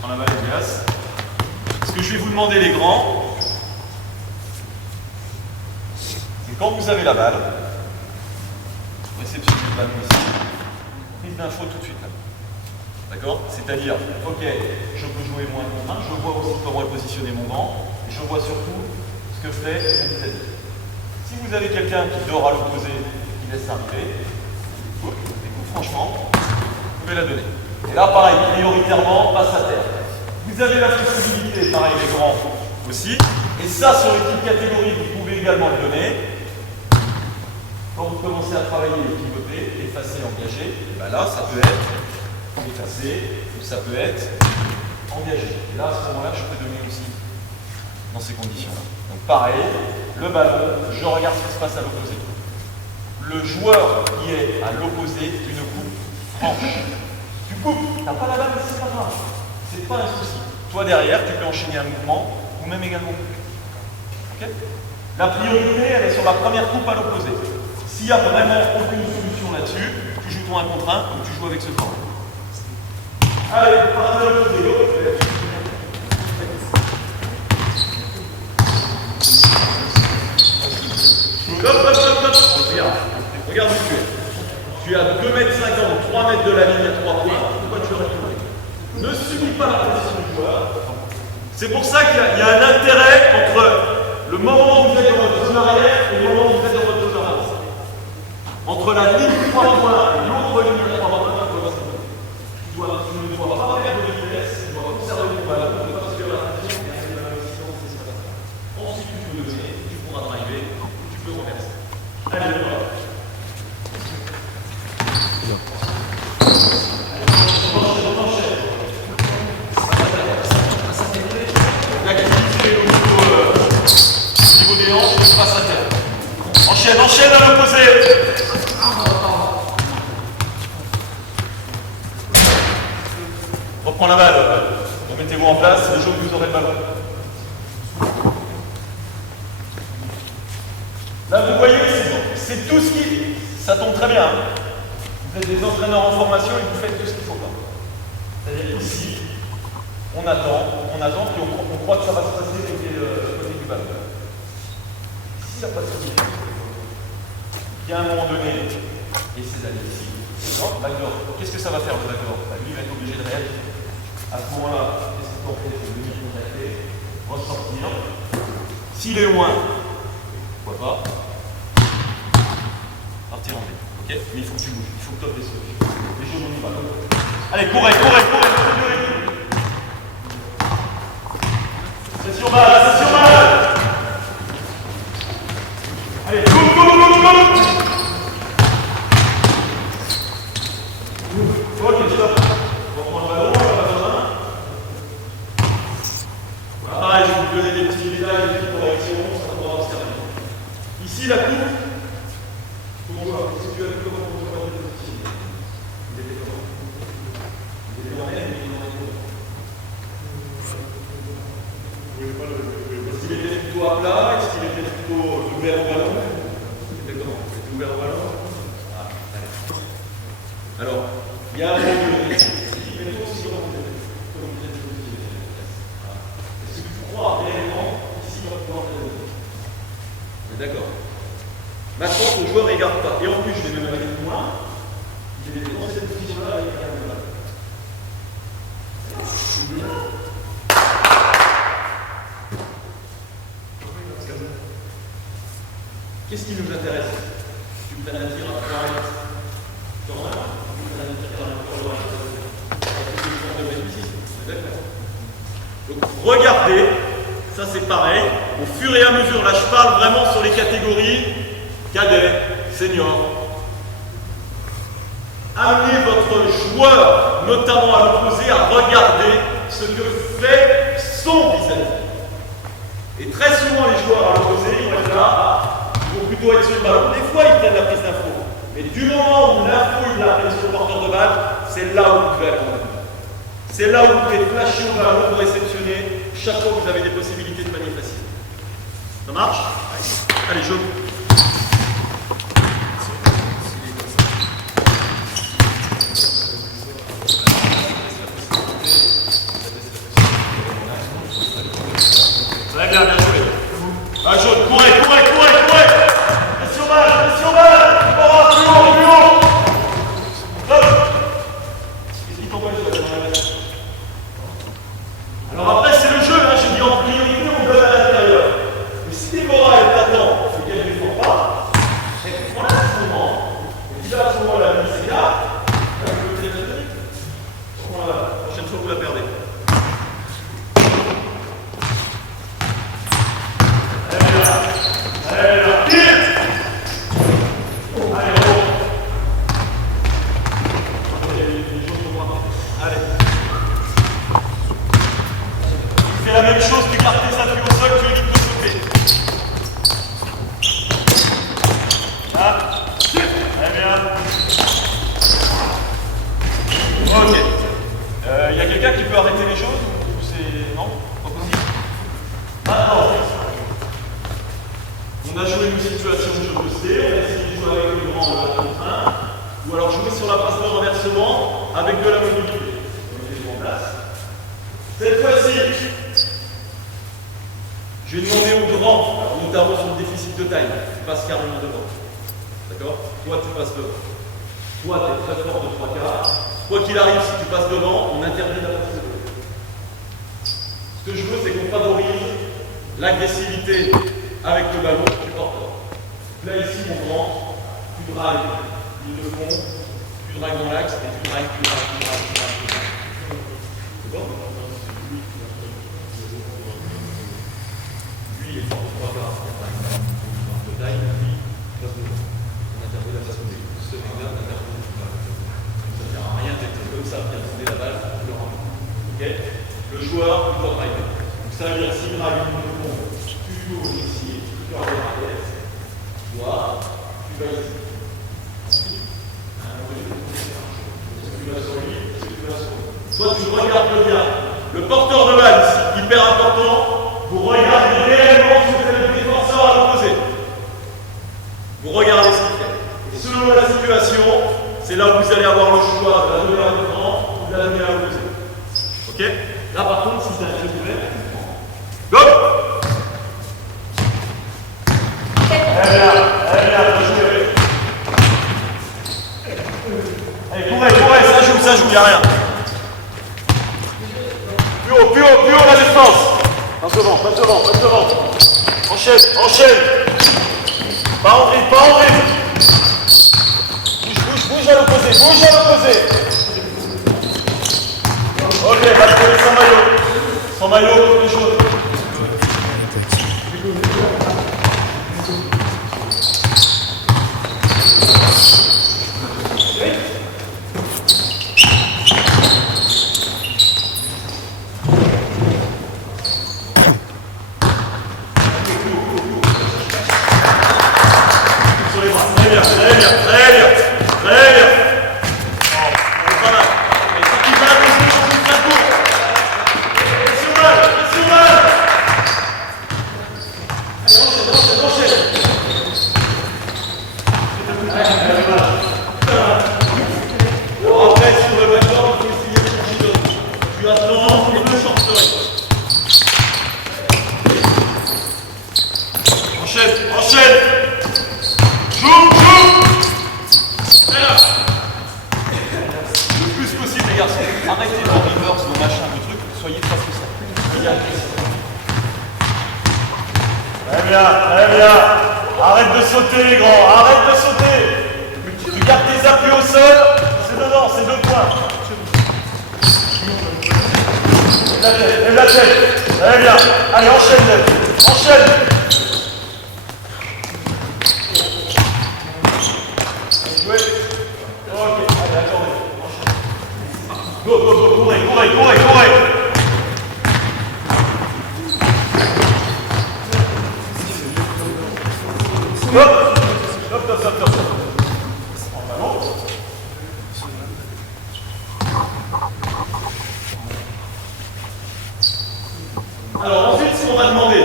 On la balle de glace. Ce que je vais vous demander, les grands, c'est quand vous avez la balle, réception du ballon ici, prise d'info tout de suite là. D'accord? C'est-à-dire, ok, je peux jouer moins contre 1, je vois aussi comment est positionné mon grand, et je vois surtout ce que fait son vis-à-vis. Si vous avez quelqu'un qui dort à l'opposé, qui laisse arriver, et que franchement, vous pouvez la donner. Et là, pareil, prioritairement, passe à terre. Vous avez la flexibilité, pareil, les grands aussi. Et ça, sur les petites catégories, vous pouvez également le donner. Quand vous commencez à travailler et pivoter, effacer, engager, et bien là, ça peut être effacé ou ça peut être engagé. Et là, à ce moment-là, je peux donner aussi dans ces conditions-là. Donc pareil, le ballon, je regarde ce qui se passe à l'opposé. Le joueur qui est à l'opposé d'une coupe franche. Tu coupes, t'as pas la balle, mais c'est pas grave. C'est pas un souci. Toi derrière, tu peux enchaîner un mouvement ou même également. Ok? La priorité, elle est sur la première coupe à l'opposé. S'il n'y a vraiment aucune solution là-dessus, tu joues ton 1 contre 1 ou tu joues avec ce temps. Allez, partez à l'opposé, go! Hop. Regarde où tu es. Tu es à 2,50 m, 3 mètres de la ligne à 3 points. Pourquoi tu aurais pu? Ne subis pas la pression du joueur. C'est pour ça qu'il y a un intérêt entre le moment où vous êtes dans votre zone arrière et le moment où vous êtes dans votre zone avance. Entre la ligne 3 points et l'autre ligne 3 points, tu ne dois pas perdre de vitesse, tu dois conserver ton ballon, tu ne dois pas se faire la pression et arriver à l'investissement. Ensuite, tu peux donner, tu pourras driver, tu peux renverser. Allez, voilà. Niveau des hanches, je passe à terre. Enchaîne, enchaîne à l'opposé. Reprends la balle. Remettez-vous en place, le jour où vous aurez le ballon. Là, vous voyez, c'est tout ce qui... Ça tombe très bien. Vous êtes des entraîneurs en formation et vous faites tout ce qu'il faut pas. C'est-à-dire ici, on attend, puis on croit que ça va se passer côté du ballon. Ici, il n'y a pas de souci. Il y a un moment donné, et c'est d'aller ici. Non, backdoor. Qu'est-ce que ça va faire le backdoor? Lui, il va être obligé de réagir. À ce moment-là, qu'est-ce qu'on fait? C'est venir contacter, ressortir. S'il est loin, pourquoi pas? Partir en V. Ok? Mais il faut que tu bouges, il faut que tu offres des solutions. Les jaunes, on y va. Allez, courez. Session balle. Allez, go. Ok, stop. On reprend le ballon, on va pas besoin. Voilà, pareil, je vais vous donner des petits détails, des petites corrections, ça pourra vous servir. Ici, la coupe. Comment jouer? Qu'est-ce que tu as vu comment on joue avec les petits? Il était comment? Il était en M, il était en M. Est-ce qu'il était plutôt à plat? Est-ce qu'il était plutôt ouvert au ballon? C'était comment? Il était ouvert au ballon? Ah, allez. Alors, il y a un moment donné, est-ce que tu crois réellement ici va pouvoir faire? On est d'accord. Maintenant, ton joueur ne regarde pas. Et en plus, je vais même aller plus loin. Il est dans cette position-là et il regarde là. Qu'est-ce qui nous intéresse? Tu me donnes un tir à 3 mètres. Tu en as un? Tu me donnes un tir à 3 mètres. Donc regardez, ça c'est pareil. Au fur et à mesure, là je parle vraiment sur les catégories cadets, seniors. Amenez votre joueur, notamment à l'opposé, à regarder ce que fait son vis-à-vis. Et très souvent les joueurs à l'opposé, ils vont être là. Ils vont plutôt être sur le ballon. Des fois, ils prennent la prise d'info. Mais du moment où l'info, il la prenne sur le porteur de balle, c'est là où vous pouvez accompagner. C'est là où vous pouvez flasher au ballon pour réceptionner chaque fois que vous avez des possibilités de manière facile. Ça marche? Allez, jaune. Très bien, bien joué. Ah, jaune, courez. Pression balle. Oh, plus haut. Stop. Qu'est-ce qui t'empêche de faire la balle? Alors après, c'est le jeu, hein. Je dis en priorité, on donne à l'intérieur. Mais si Déborah est attend, c'est qu'elle ne défend pas, elle prend à ce moment. Et puis là, à ce moment-là, la mise s'écarte. Là, je peux peut-être la tenir. Voilà, la prochaine fois, vous la perdez. Allez là, vite. Allez, bon. Allez. Tu fais la même chose, tu écartes tes appuis au sol, tu évites de sauter. Là. Très bien. Ok. Il y a quelqu'un qui peut arrêter les choses? C'est... Non? Pas possible? Maintenant. On a joué une situation de jeu posté, on a essayé de jouer avec le grand de la contre 1, ou alors jouer sur la passe de renversement avec de la mobilité. Mettez-vous en place. Cette fois-ci, je vais demander au grand, notamment sur le déficit de taille, tu passes carrément devant. D'accord? Toi, tu passes devant. Soit tu es très fort de 3 quarts. Quoi qu'il arrive, si tu passes devant, on interdit la passe de balle. Ce que je veux, c'est qu'on favorise l'agressivité avec le ballon du porteur. Là, ici, mon grand, tu drives ligne de fond, tu drives dans l'axe, et tu drives. C'est bon? Lui, il est fort de 3 quarts, il y a pas de taille, lui, passe devant. On interdit la passe de balle. Ce mec-là, on interdit la passe de balle. Ça ne sert à rien d'être comme ça, bien donner la balle, le rendre. Ok? Le joueur, il doit driver. Donc ça veut dire que s'il drive ligne de fond, tu joues ici, tu peux aller à l'aise. Soit tu vas ici. Tu vas sur lui, tu vas sur lui. Soit tu regardes bien. Le porteur de balle ici, hyper important, vous regardez réellement si vous avez le défenseur à l'opposé. Vous regardez ce qu'il fait. Et selon la situation, c'est là où vous allez avoir le choix de la donner à l'opposant ou de la donner à l'opposé. Ok? Là par contre, si c'est un jeu ouvert, go! Bien joué. Allez, courez, ça joue, il n'y a rien. Plus haut la défense. Passe devant. Enchaîne. Pas en rythme. Bouge à l'opposé. Ok, va se coller sans maillot. Sans maillot, les jaunes. Enchaîne. Joue. Le plus possible, les garçons. Arrêtez vos reverse, vos machins, vos trucs. Soyez face à ça. Très bien. Arrête de sauter, les grands. Arrête de sauter. Tu gardes tes appuis au sol. C'est dedans, c'est 2 points. Lève la tête. Très bien. Allez, enchaîne. Oui. Ok, allez, attendez. Go, courez. Stop. En ballon. Alors ensuite, ce qu'on va demander,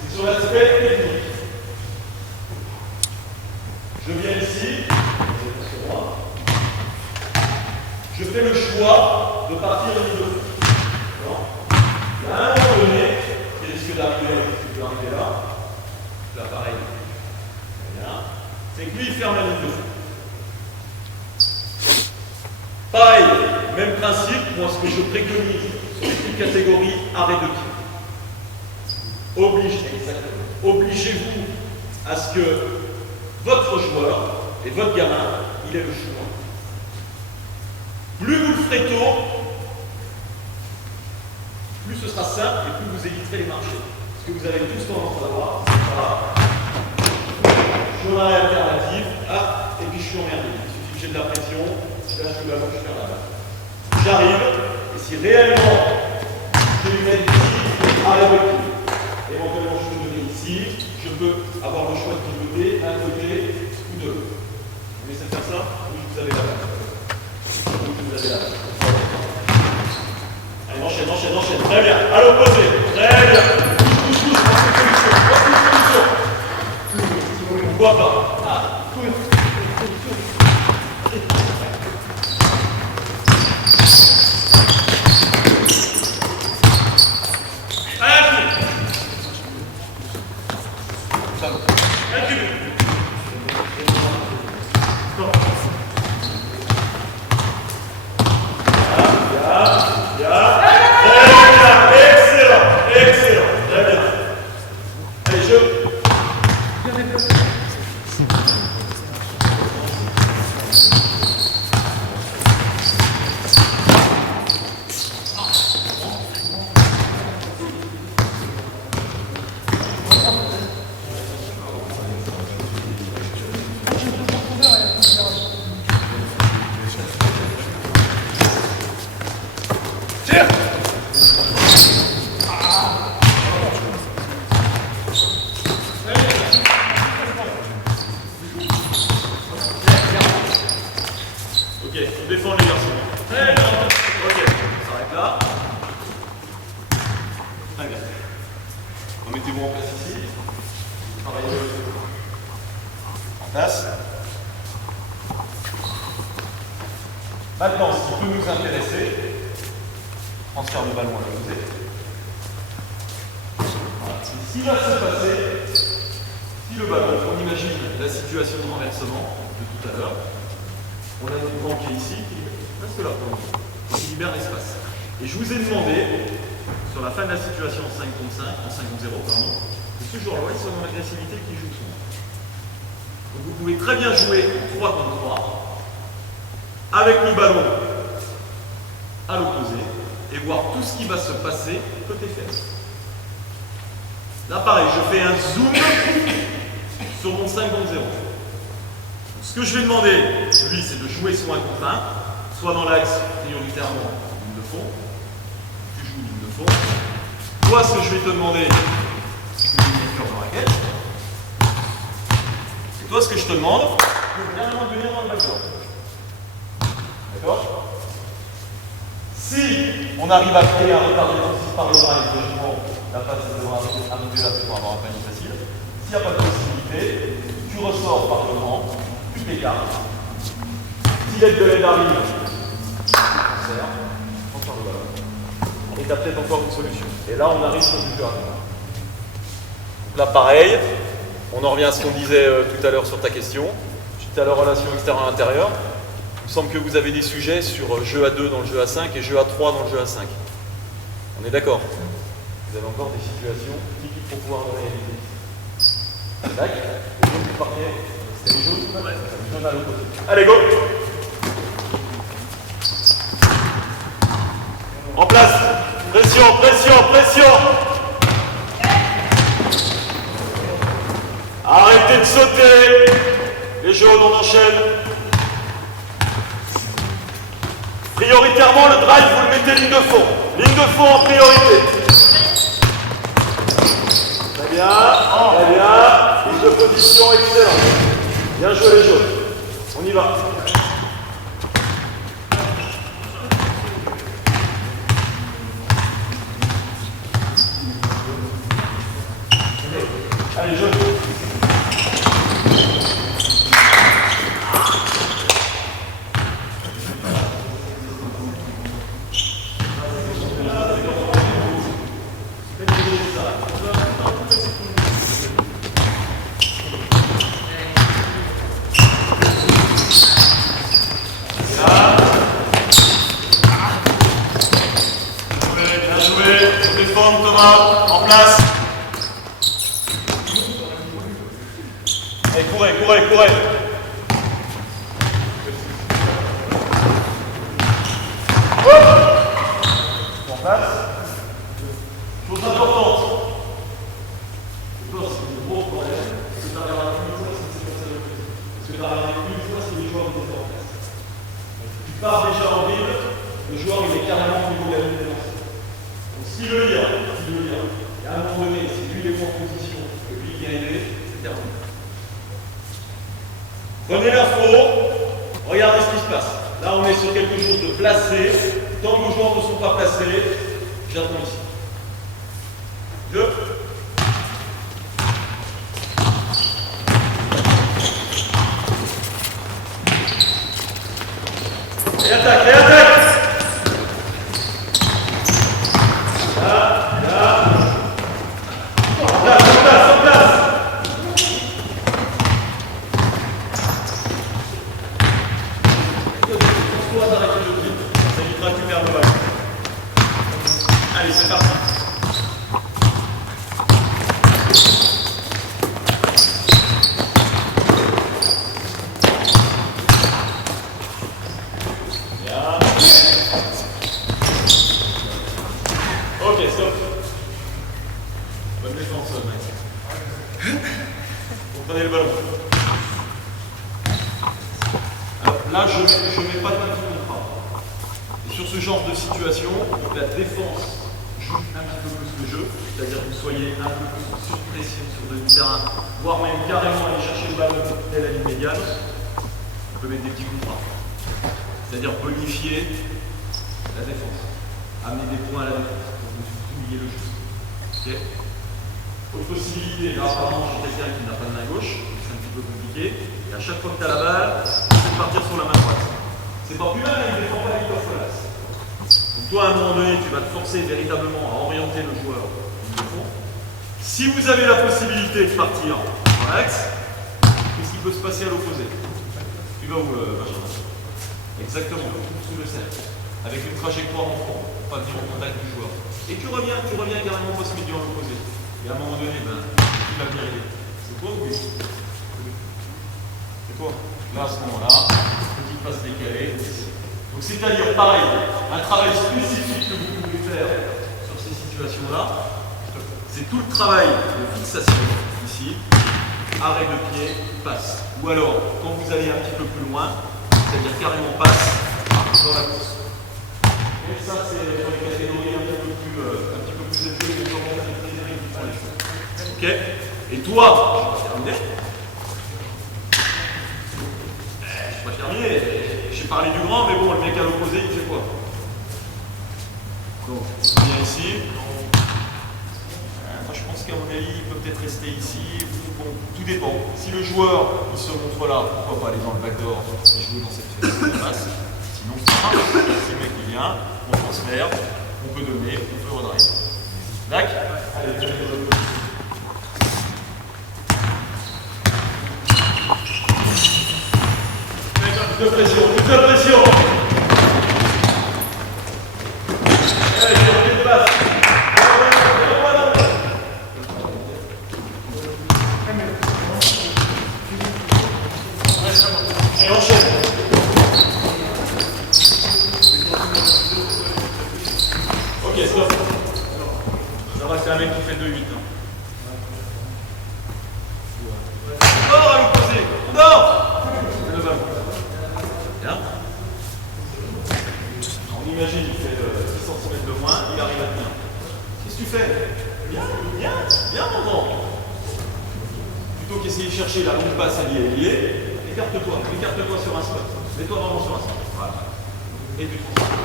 c'est sur l'aspect technique. Je viens ici. Je fais le choix de partir au niveau de il y a un moment donné, qui risque d'arriver là. Là, pareil. C'est que lui, il ferme la ligne de fond. Pareil, même principe, moi, ce que je préconise sur une catégorie arrêt de tir. Obligez-vous à ce que votre joueur et votre gamin, il ait le choix. Plus vous le ferez tôt, plus ce sera simple et plus vous éviterez les marchés. Ce que vous avez tous tendance à avoir, c'est pas je suis alternative, et puis je suis emmerdé. Il suffit que j'ai de la pression, là je suis là, je perds la balle. J'arrive, et si réellement je vais mettre ici, arrêt de tir. Éventuellement je peux donner ici, je peux avoir le choix de pivoter d'un côté ou de l'autre. Vous laissez faire ça, oui, vous avez la balle. Allez, enchaîne. Très bien. À l'opposé. Très bien. Pousse. Solution. Pourquoi pas? On défend les garçons. Très bien. Ok, on s'arrête là. Très bien. Remettez-vous en place ici. Travaillez en place. Maintenant, ce qui peut nous intéresser, transfert de ballon à l'opposé. Voilà. Ce qui va se passer, si le ballon, on imagine la situation de renversement de tout à l'heure, on a notre banc qui est ici, qui reste là pour nous, qui libère l'espace. Et je vous ai demandé, sur la fin de la situation en 5 contre 5, en 5 contre 0, pardon, que ce joueur-là, il soit dans l'agressivité qui joue son. Donc vous pouvez très bien jouer en 3 contre 3, avec le ballon à l'opposé, et voir tout ce qui va se passer côté faible. Là, pareil, je fais un zoom sur mon 5 contre 0. Donc, ce que je vais demander, lui, c'est de jouer son 1 contre 1, soit dans l'axe prioritairement ligne de fond. Tu joues ligne de fond. Toi, ce que je vais te demander, c'est que tu viennes dans la raquette. Et toi, ce que je te demande, c'est de vraiment venir dans le backdoor. D'accord? Si on arrive à créer un retard défensif par le drive, logiquement, la passe devra arriver là pour avoir un panier facile. S'il n'y a pas de possibilité, tu ressors par le rang, tu t'écartes. Si l'aide de l'aide arrive, tu sers, on sort le ballon. Et tu as peut-être encore une solution. Et là, on arrive sur du jeu arrière. Donc là, pareil, on en revient à ce qu'on disait tout à l'heure sur ta question. Suite à la relation extérieure-intérieure. Il me semble que vous avez des sujets sur jeu à 2 dans le jeu à 5 et jeu à 3 dans le jeu à 5. On est d'accord? Vous avez encore des situations typiques pour pouvoir le réaliser. Tac, les jaunes du parquet, c'est les jaunes, jaune à l'opposé. Allez, go! En place! Pression, pression, pression! Arrêtez de sauter! Les jaunes, on enchaîne. Prioritairement, le drive, vous le mettez ligne de fond. Ligne de fond en priorité. Très bien, très bien. Prise de position, excellent. Bien joué les jaunes. On y va. Allez, jaunes. En place. Allez, courez, courez, courez. En place. Chose importante. C'est le gros problème. C'est que tu arrives à une fois, c'est que tu arrives à une fois, c'est les joueurs qui étaient en place. Tu pars déjà en ville, le joueur il est carrément au niveau de la ligne défensive. Donc s'il veut lire, et à un moment donné, si lui il est en position, que lui il vient aider, c'est terminé. Prenez l'info, regardez ce qui se passe. Là on est sur quelque chose de placé. Tant que nos joueurs ne sont pas placés, j'attends ici. 2. Et attaque, et attaque. Allez, c'est parti. Bien. Ok, stop. Bonne défense, mec. Vous prenez le ballon. Alors là, je ne mets pas de petit contrat. Et sur ce genre de situation, donc la défense joue un petit peu plus le jeu, c'est-à-dire que vous soyez un peu plus sur pression sur le terrain, voire même carrément aller chercher le ballon dès la ligne médiane, on peut mettre des petits contrats. c'est-à-dire bonifier la défense, amener des points à la défense, pour que vous oubliez le jeu. Okay. Autre possibilité, là apparemment j'ai quelqu'un qui n'a pas de main gauche, c'est un petit peu compliqué, et à chaque fois que tu as la balle, c'est de partir sur la main droite. C'est pas plus mal, mais il ne défend pas avec Folasse. Donc toi à un moment donné, tu vas te forcer véritablement à orienter le joueur au fond. Si vous avez la possibilité de partir dans l'axe, qu'est-ce qui peut se passer à l'opposé? Tu vas où, Benjamin? Exactement, sous le cercle, avec une trajectoire en front, pour pas venir au contact du joueur. Et tu reviens carrément post-médian à l'opposé. Et à un moment donné, ben, tu vas venir aider. C'est toi ou lui? C'est toi. Là, à ce moment-là, petite passe décalée. Donc c'est-à-dire, pareil, un travail spécifique que vous pouvez faire sur ces situations-là, c'est tout le travail de fixation, ici, arrêt de pied, passe. Ou alors, quand vous allez un petit peu plus loin, c'est-à-dire carrément passe dans la course. Et ça, c'est sur les catégories un petit peu plus élevées, mais comment on fait les choses. Ok? Et toi, je vais terminer. Je vais terminer. J'ai parlé du grand, mais bon, le mec à l'opposé, il fait quoi? Donc, on vient ici. Moi, je pense qu'à mon avis, il peut peut-être rester ici. Bon, tout dépend. Si le joueur, il se montre là, pourquoi pas aller dans le backdoor et jouer dans cette fenêtre de passe. Sinon, si le mec il vient, on transfère, on peut donner, on peut redrive. D'accord? Allez, plus de pression, plus de pression. Allez, je passe. Et enchaîne. Ok, stop. Ça va, c'est un mec qui fait 2-8. On dort à l'opposé. On dort. Le ballon. Bien. On imagine, il fait 6 cm de moins, il arrive à tenir. Qu'est-ce que tu fais? Bien, mon grand. Plutôt qu'essayer de chercher la longue passe alliée. Écarte-toi sur un spot. Mets-toi vraiment sur un spot. Voilà. Et tu transfères.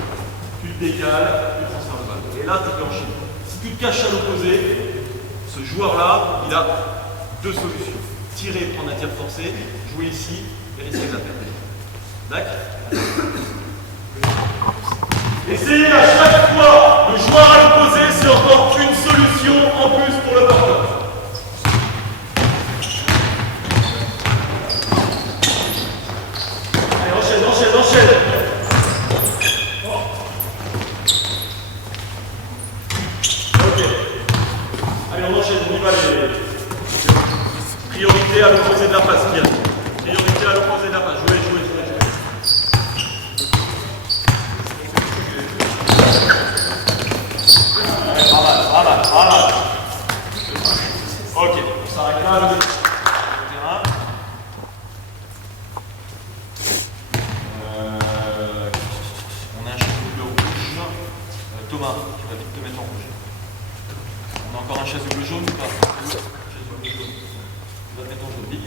Tu le décales, tu transfères le ballon. Et là, tu peux enchaîner. Si tu te caches à l'opposé, ce joueur-là, il a deux solutions. Tirer, prendre un tir forcé, jouer ici et risquer de la perdre. D'accord? Essayez à chaque fois, le joueur à l'opposé, c'est encore une solution en plus pour le porteur. Enchaîne. Ok. Allez, on enchaîne, on y va les... Priorité à l'opposé de la passe, bien. Priorité à l'opposé de la passe. Jouez. Pas mal. Ok, on s'arrête là, le terrain. Thomas, tu vas vite te mettre en rouge. On a encore un chasuble jaune ou pas? Chasuble jaune. Tu vas te mettre en jaune. Vite.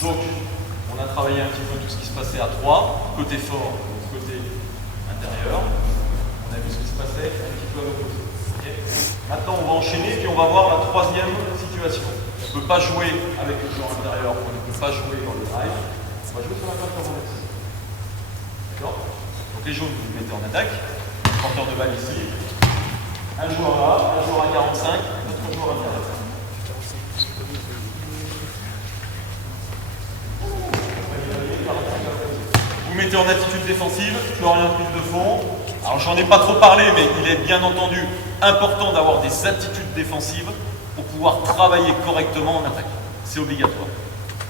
Donc, on a travaillé un petit peu tout ce qui se passait à 3, côté fort, côté intérieur. On a vu ce qui se passait un petit peu à l'opposé. Okay. Maintenant, on va enchaîner, puis on va voir la troisième situation. On ne peut pas jouer avec le joueur intérieur, on ne peut pas jouer dans le drive. On va jouer sur la balle favorable. Donc les jaunes, vous les mettez en attaque. Porteur de balle ici. Un joueur là, un joueur à 45, un joueur à 45. Vous mettez en attitude défensive, je oriente plus de fond. Alors j'en ai pas trop parlé, mais il est bien entendu important d'avoir des attitudes défensives pour pouvoir travailler correctement en attaque. C'est obligatoire.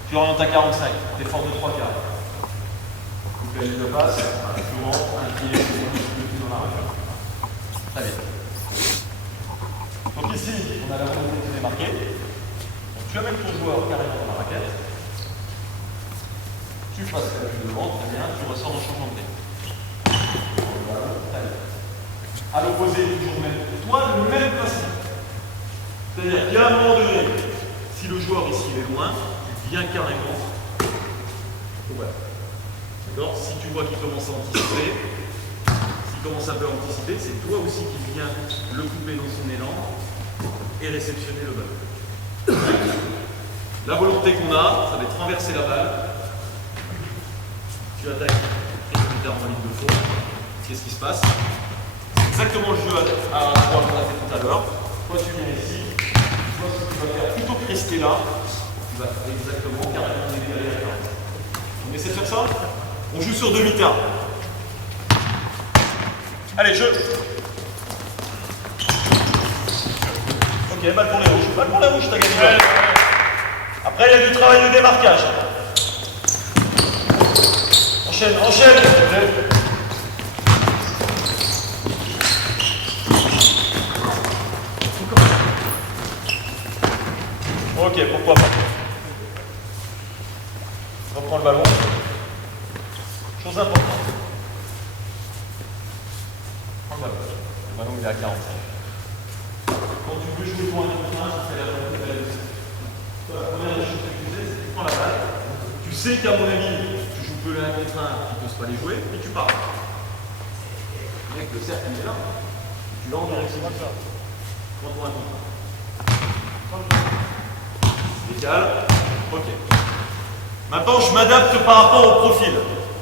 Tu orientes à 45, tu es fort de 3 quarts. Vous faites de passe, souvent, un pied, dans la raquette. Très bien. Donc ici, on a la volonté de démarquer. Donc tu amènes ton joueur carrément dans la raquette. Tu passes la vue devant, très bien, tu ressors en changeant de pied. Voilà, très bien. À l'opposé, toujours même. Toi, le même principe. C'est-à-dire qu'à un moment donné, si le joueur ici est loin, tu viens carrément Donc voilà. D'accord? Si tu vois qu'il commence à anticiper, s'il commence un peu à anticiper, c'est toi aussi qui viens le couper dans son élan et réceptionner le ballon. La volonté qu'on a, ça va être renverser la balle. Tu attaques précipitairement en ligne de fond. Qu'est-ce qui se passe? C'est exactement le jeu à 3 qu'on a fait tout à l'heure. Toi, tu viens ici. Toi, ce que tu vas faire, plutôt que rester là, tu vas faire exactement carrément décaler à 40. On essaie de faire ça? On joue sur demi-terrain. Allez, jeu. Ok, balle pour les rouges. Balle pour les rouges, t'as gagné. Après, il y a du travail de démarquage. Enchaîne, enchaîne. Ok, pourquoi pas. Reprends le ballon. Chose importante. Prends le ballon. Le ballon, il est à 45. Quand tu veux jouer pour un contre un, ça fait la volonté de la deuxième. La première des choses que tu faisais, c'est que tu prends la balle. Tu sais qu'à mon avis, tu joues peu l'un contre un, tu ne poses pas les jouer, et tu pars. Mec, le cercle, il est là. Tu l'as en direction de ça. Prends pour un contre un. Décale. Ok. Maintenant, je m'adapte par rapport au profil.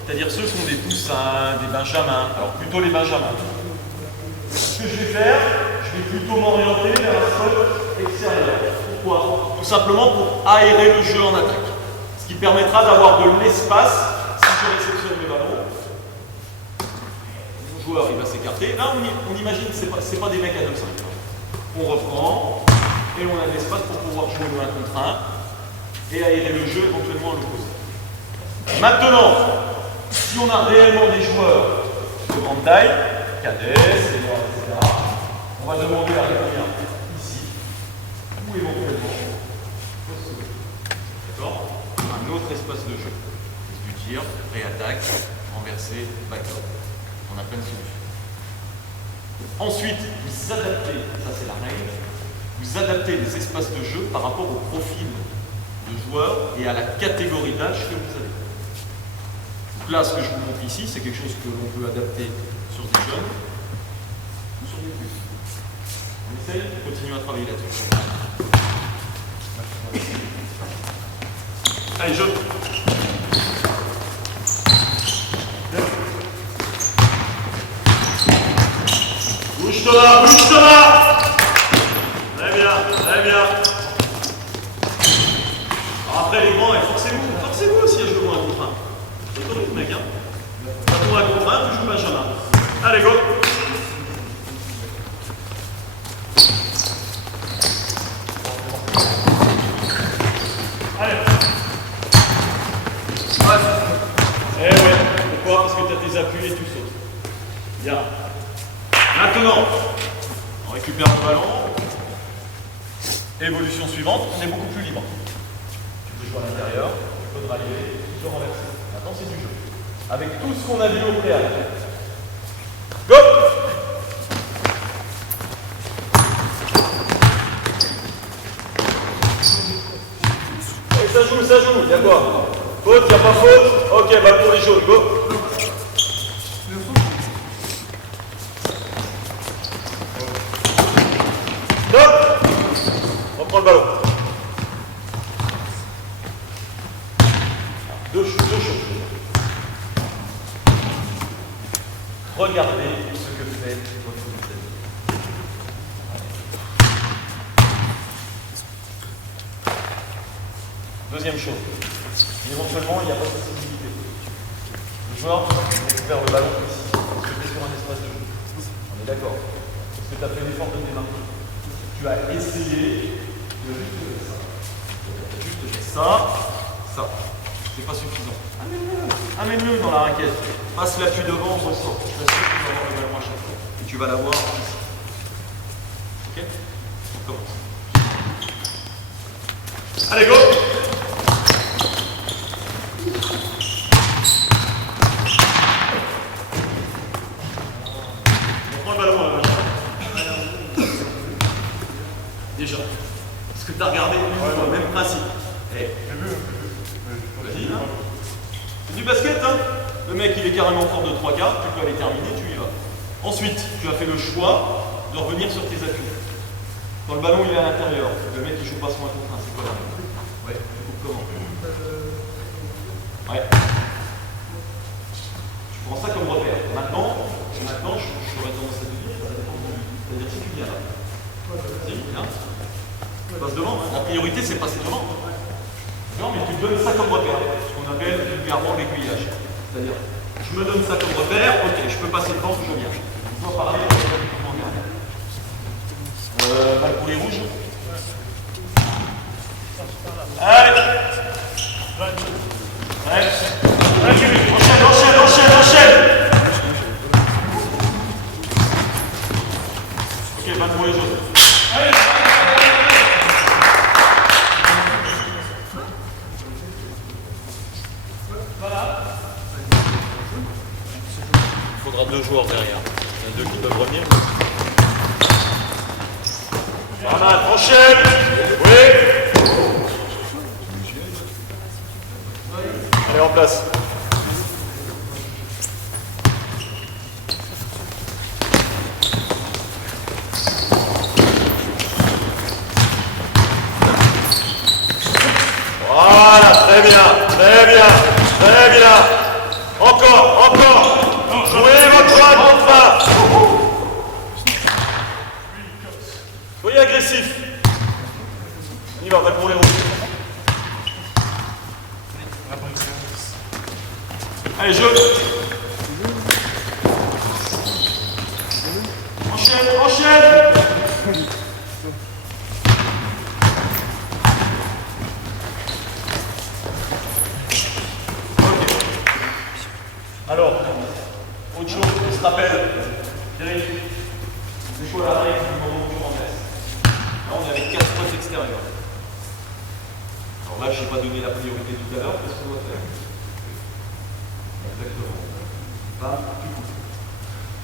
C'est-à-dire ceux sont des poussins, des benjamins. Alors plutôt les benjamins. Ce que je vais faire, je vais plutôt m'orienter vers un sol extérieur. Pourquoi? Tout simplement pour aérer le jeu en attaque. Ce qui permettra d'avoir de l'espace si je réceptionne le ballon. Mon joueur il va s'écarter. Là, on imagine que ce n'est pas des mecs à 2-5. On reprend et on a de l'espace pour pouvoir jouer le 1 contre 1 et aérer le jeu éventuellement à l'opposé. Maintenant, si on a réellement des joueurs de grande taille, cadets, seniors, etc., on va demander à revenir ici ou éventuellement d'accord, un autre espace de jeu. Du tir, réattaque, renversé, back-up. On a plein de solutions. Ensuite, vous adaptez, ça c'est la règle, vous adaptez les espaces de jeu par rapport au profil de joueur et à la catégorie d'âge que vous avez. Donc là, ce que je vous montre ici, c'est quelque chose que l'on peut adapter sur des jeunes ou sur des plus. On essaye de continuer à travailler là-dessus. Allez, jeu. Bouge Thomas, bouge Thomas. Très bien, très bien. Alors après les grands, forcez-vous aussi à jouer pour un contre un. C'est autorise mec, hein. Pas pour un contre un, tu joues Benjamin. Allez, go. Allez. Eh ouais, pourquoi? Parce que tu as tes appuis et tu sautes. Bien. Maintenant, on récupère le ballon. Évolution suivante, on est beaucoup plus libre. Tu peux jouer à l'intérieur, tu peux driver, tu peux renverser. Maintenant, c'est du jeu. Avec tout ce qu'on a vu au préalable. Go! Et ça joue, il y a quoi? Faute, il n'y a pas faute? Ok, balle pour les jaunes, go! Stop! Reprends le ballon. Deux choses. Regardez ce que fait votre vis-à-vis. Deuxième chose. Éventuellement, il n'y a pas de possibilité. Le joueur récupère le ballon ici. Parce que tu es sur un espace de jeu. On est d'accord. Parce que tu as fait l'effort de démarquer. Tu as essayé de juste faire ça. C'est pas suffisant. Amène-le dans la raquette. Passe l'appui devant, on ressort. Je t'assure que tu vas avoir le ballon à chaque fois. Et tu vas l'avoir ici. Ok? On commence. Allez, go! On prend le ballon à la vache. Déjà. Est-ce que tu as regardé? Même principe. Hey. Vas-y, hein. basket, hein. Le mec, il est carrément fort de 3 quarts, tu peux aller terminer, tu y vas. Ensuite, tu as fait le choix de revenir sur tes appuis. Quand le ballon il est à l'intérieur, le mec il joue pas son 1 contre 1, c'est quoi là? Ouais, tu coupes comment? Ouais. Tu prends ça comme repère. Maintenant j'aurais tendance à te dire, ça dépend de. C'est-à-dire si tu viens là. Si, viens. Tu passes devant. La priorité c'est passer devant. Non, mais tu te donnes ça comme repère, ce qu'on appelle vulgairement l'aiguillage. C'est-à-dire, je me donne ça comme repère, ok, je peux passer devant, je viens. Je dois parler, comment dire. Balle pour les rouges. Allez. Enchaîne. Ok, balle pour les jaunes. Allez. Il faudra 2 joueurs derrière. Il y en a 2 qui peuvent revenir. Voilà, enchaîne. Oui. Allez, en place. Voilà, très bien. Encore. Jouez votre 1 contre 1. Soyez agressif. On y va, balle pour les rouges. Allez, jeu. Enchaîne. Alors, autre chose, on se rappelle, Eric, c'est quoi la règle du moment où tu remplaces? Là, on est avec 4 spots extérieurs. Alors là, je n'ai pas donné la priorité tout à l'heure, qu'est-ce qu'on doit faire? Exactement. Là,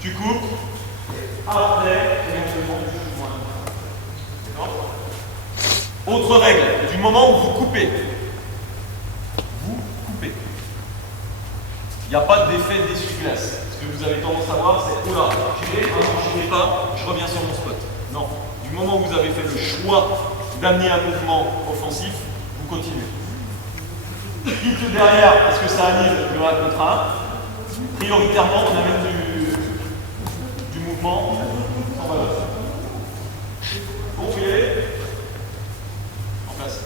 tu coupes. Après, éventuellement, tu joues moins. D'accord? Autre règle, du moment où vous coupez. Il n'y a pas d'effet d'essuie-glace. Ce que vous avez tendance à voir, c'est oula, je n'ai pas, je reviens sur mon spot. Non. Du moment où vous avez fait le choix d'amener un mouvement offensif, vous continuez. Quitte derrière, parce que ça annule le 1 contre 1. Prioritairement, on amène du mouvement en valeur. Gonflez. En place.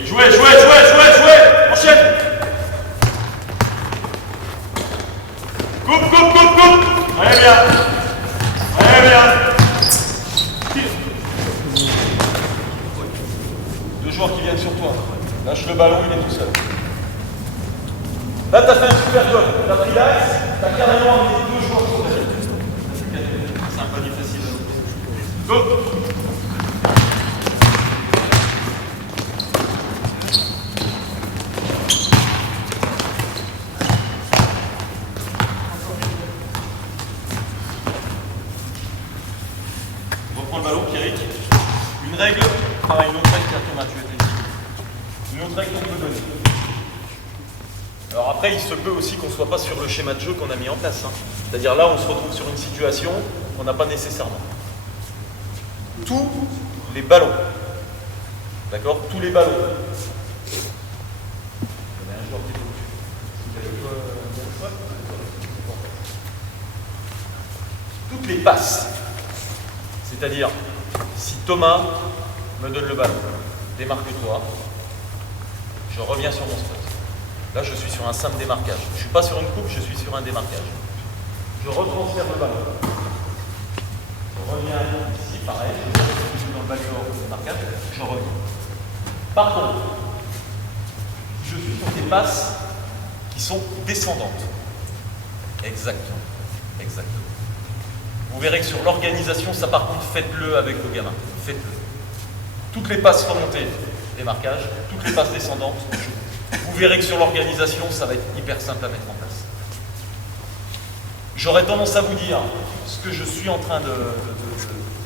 Et jouez. Enchaîne. Coupe. Très bien. Tire. 2 joueurs qui viennent sur toi. Lâche le ballon, il est tout seul. Là, tu as fait un super job. Tu as pris l'axe, tu as carrément amené 2 joueurs sur toi. C'est un panier facile. Go. Reprends le ballon, Pierrick. Une règle, pareil, une autre règle, Thomas, tu étais ici. Une autre règle qu'on peut donner. Alors après, il se peut aussi qu'on ne soit pas sur le schéma de jeu qu'on a mis en place. Hein. C'est-à-dire là, on se retrouve sur une situation qu'on n'a pas nécessairement. Tous les ballons, d'accord? Tous les ballons. Il y avait un joueur qui était au-dessus. Toutes les passes. C'est-à-dire, si Thomas me donne le ballon, démarque-toi, je reviens sur mon spot. Là, je suis sur un simple démarquage. Je ne suis pas sur une coupe, je suis sur un démarquage. Je retransfère le ballon. Je reviens ici, pareil, je suis dans le backdoor de démarquage, je reviens. Par contre, je suis sur des passes qui sont descendantes. Exactement. Vous verrez que sur l'organisation, ça par contre, faites-le avec vos gamins. Faites-le. Toutes les passes remontées, démarquage. Toutes les passes descendantes, vous verrez que sur l'organisation, ça va être hyper simple à mettre en place. J'aurais tendance à vous dire ce que je suis en train de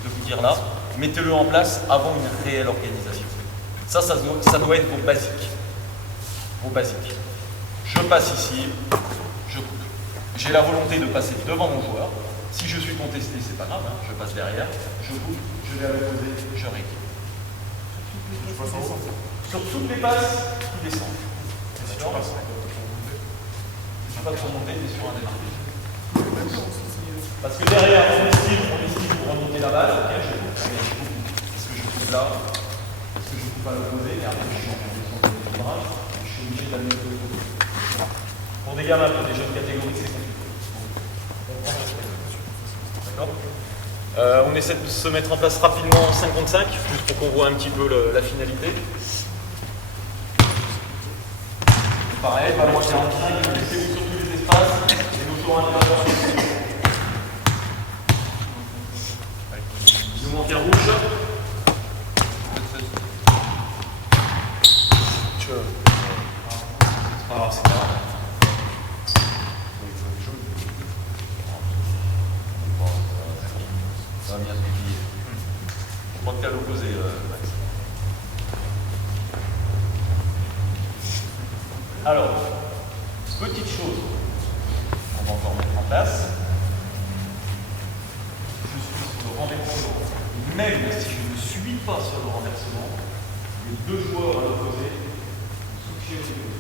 vous dire là, mettez-le en place avant une réelle organisation. Ça doit être vos basiques. Vos basiques. Je passe ici, je coupe. J'ai la volonté de passer devant mon joueur. Si je suis contesté, c'est pas grave, hein, je passe derrière, je coupe, je vais à l'opposé, je règle. Sur toutes les passes qui descendent. Je ne suis pas trop monté, mais sur un démarqué. Parce que derrière, on estime pour remonter la balle, ok, je coupe. Est-ce que je coupe là? Est-ce que je coupe à l'opposé? Et après, je change en fonction de l'équilibrage. Je suis obligé d'amener le côté. Pour des gamins, pour des jeunes catégories, c'est compliqué. D'accord? On essaie de se mettre en place rapidement en 5 contre 5, juste pour qu'on voit un petit peu la finalité. Pareil, ballon à 45, laissez-vous sur tous les espaces, et nous jouons à l'intérieur. Il nous manque un rouge. Ah, c'est pas grave. Ça va bien se déplier. Je crois que t'es à l'opposé, Max. Alors, petite chose, on va encore mettre en place. Je suis sur le renversement. Même si je ne suis pas sur le renversement, les deux joueurs à l'opposé sont chez les deux.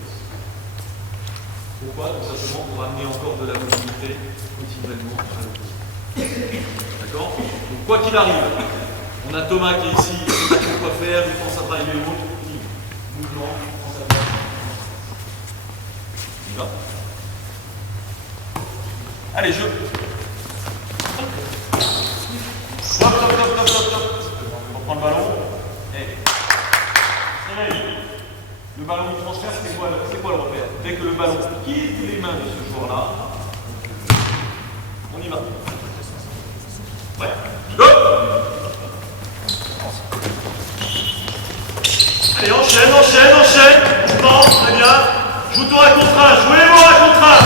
Pourquoi? Tout simplement pour amener encore de la mobilité continuellement à l'opposé. D'accord? Donc quoi qu'il arrive, on a Thomas qui est ici, il ne sait pas quoi faire, il pense à driver l'autre, mouvement, il pense à driver. On y va? Allez, je. Stop, stop, stop, stop, stop, stop. On prend le ballon. Et. Le ballon qui transfère, c'est quoi le repère? Dès que le ballon quitte les mains de ce joueur-là, on y va. Ouais. Go! Allez, enchaîne, enchaîne, enchaîne. Bon, très bien. Joue-toi à contrat, jouez-moi à contrat.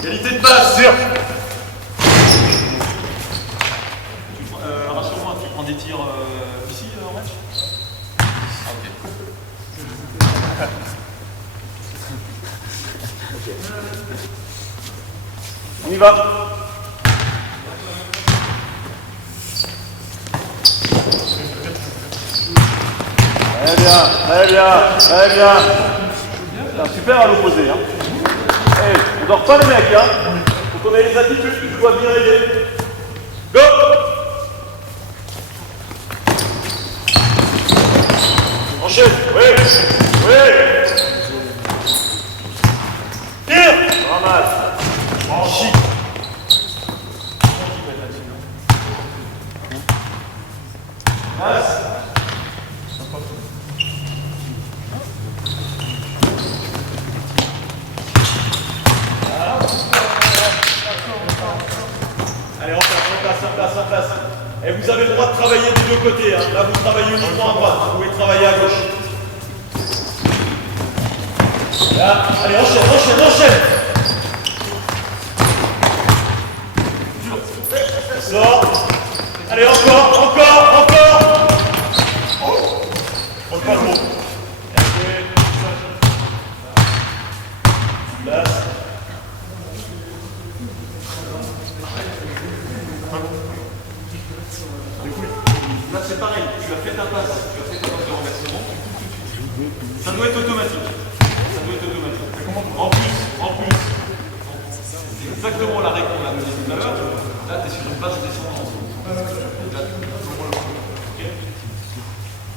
Qualité de passe. Rassure-moi, tu prends des tirs ici en match? Ah, ok. On y va. Très bien, très bien, très bien. Super à l'opposé. Hein. Hey, on dort pas les mecs. Hein. Faut qu'on ait les attitudes, je dois bien aider. Go! Enchaîne, oui, oui. Tire! Ramasse. Chic. Passe. Allez, on passe. Et vous avez le droit de travailler des deux côtés. Hein. Là, vous travaillez uniquement à droite. Vous pouvez travailler à gauche. Là, allez, enchaîne. Sort. Allez, encore. On pas trop. Place. Là c'est pareil, tu as fait ta passe de renversement, ça doit être automatique. En plus, c'est exactement la règle qu'on a donnée tout à l'heure. Là tu es sur une passe descendante. Okay.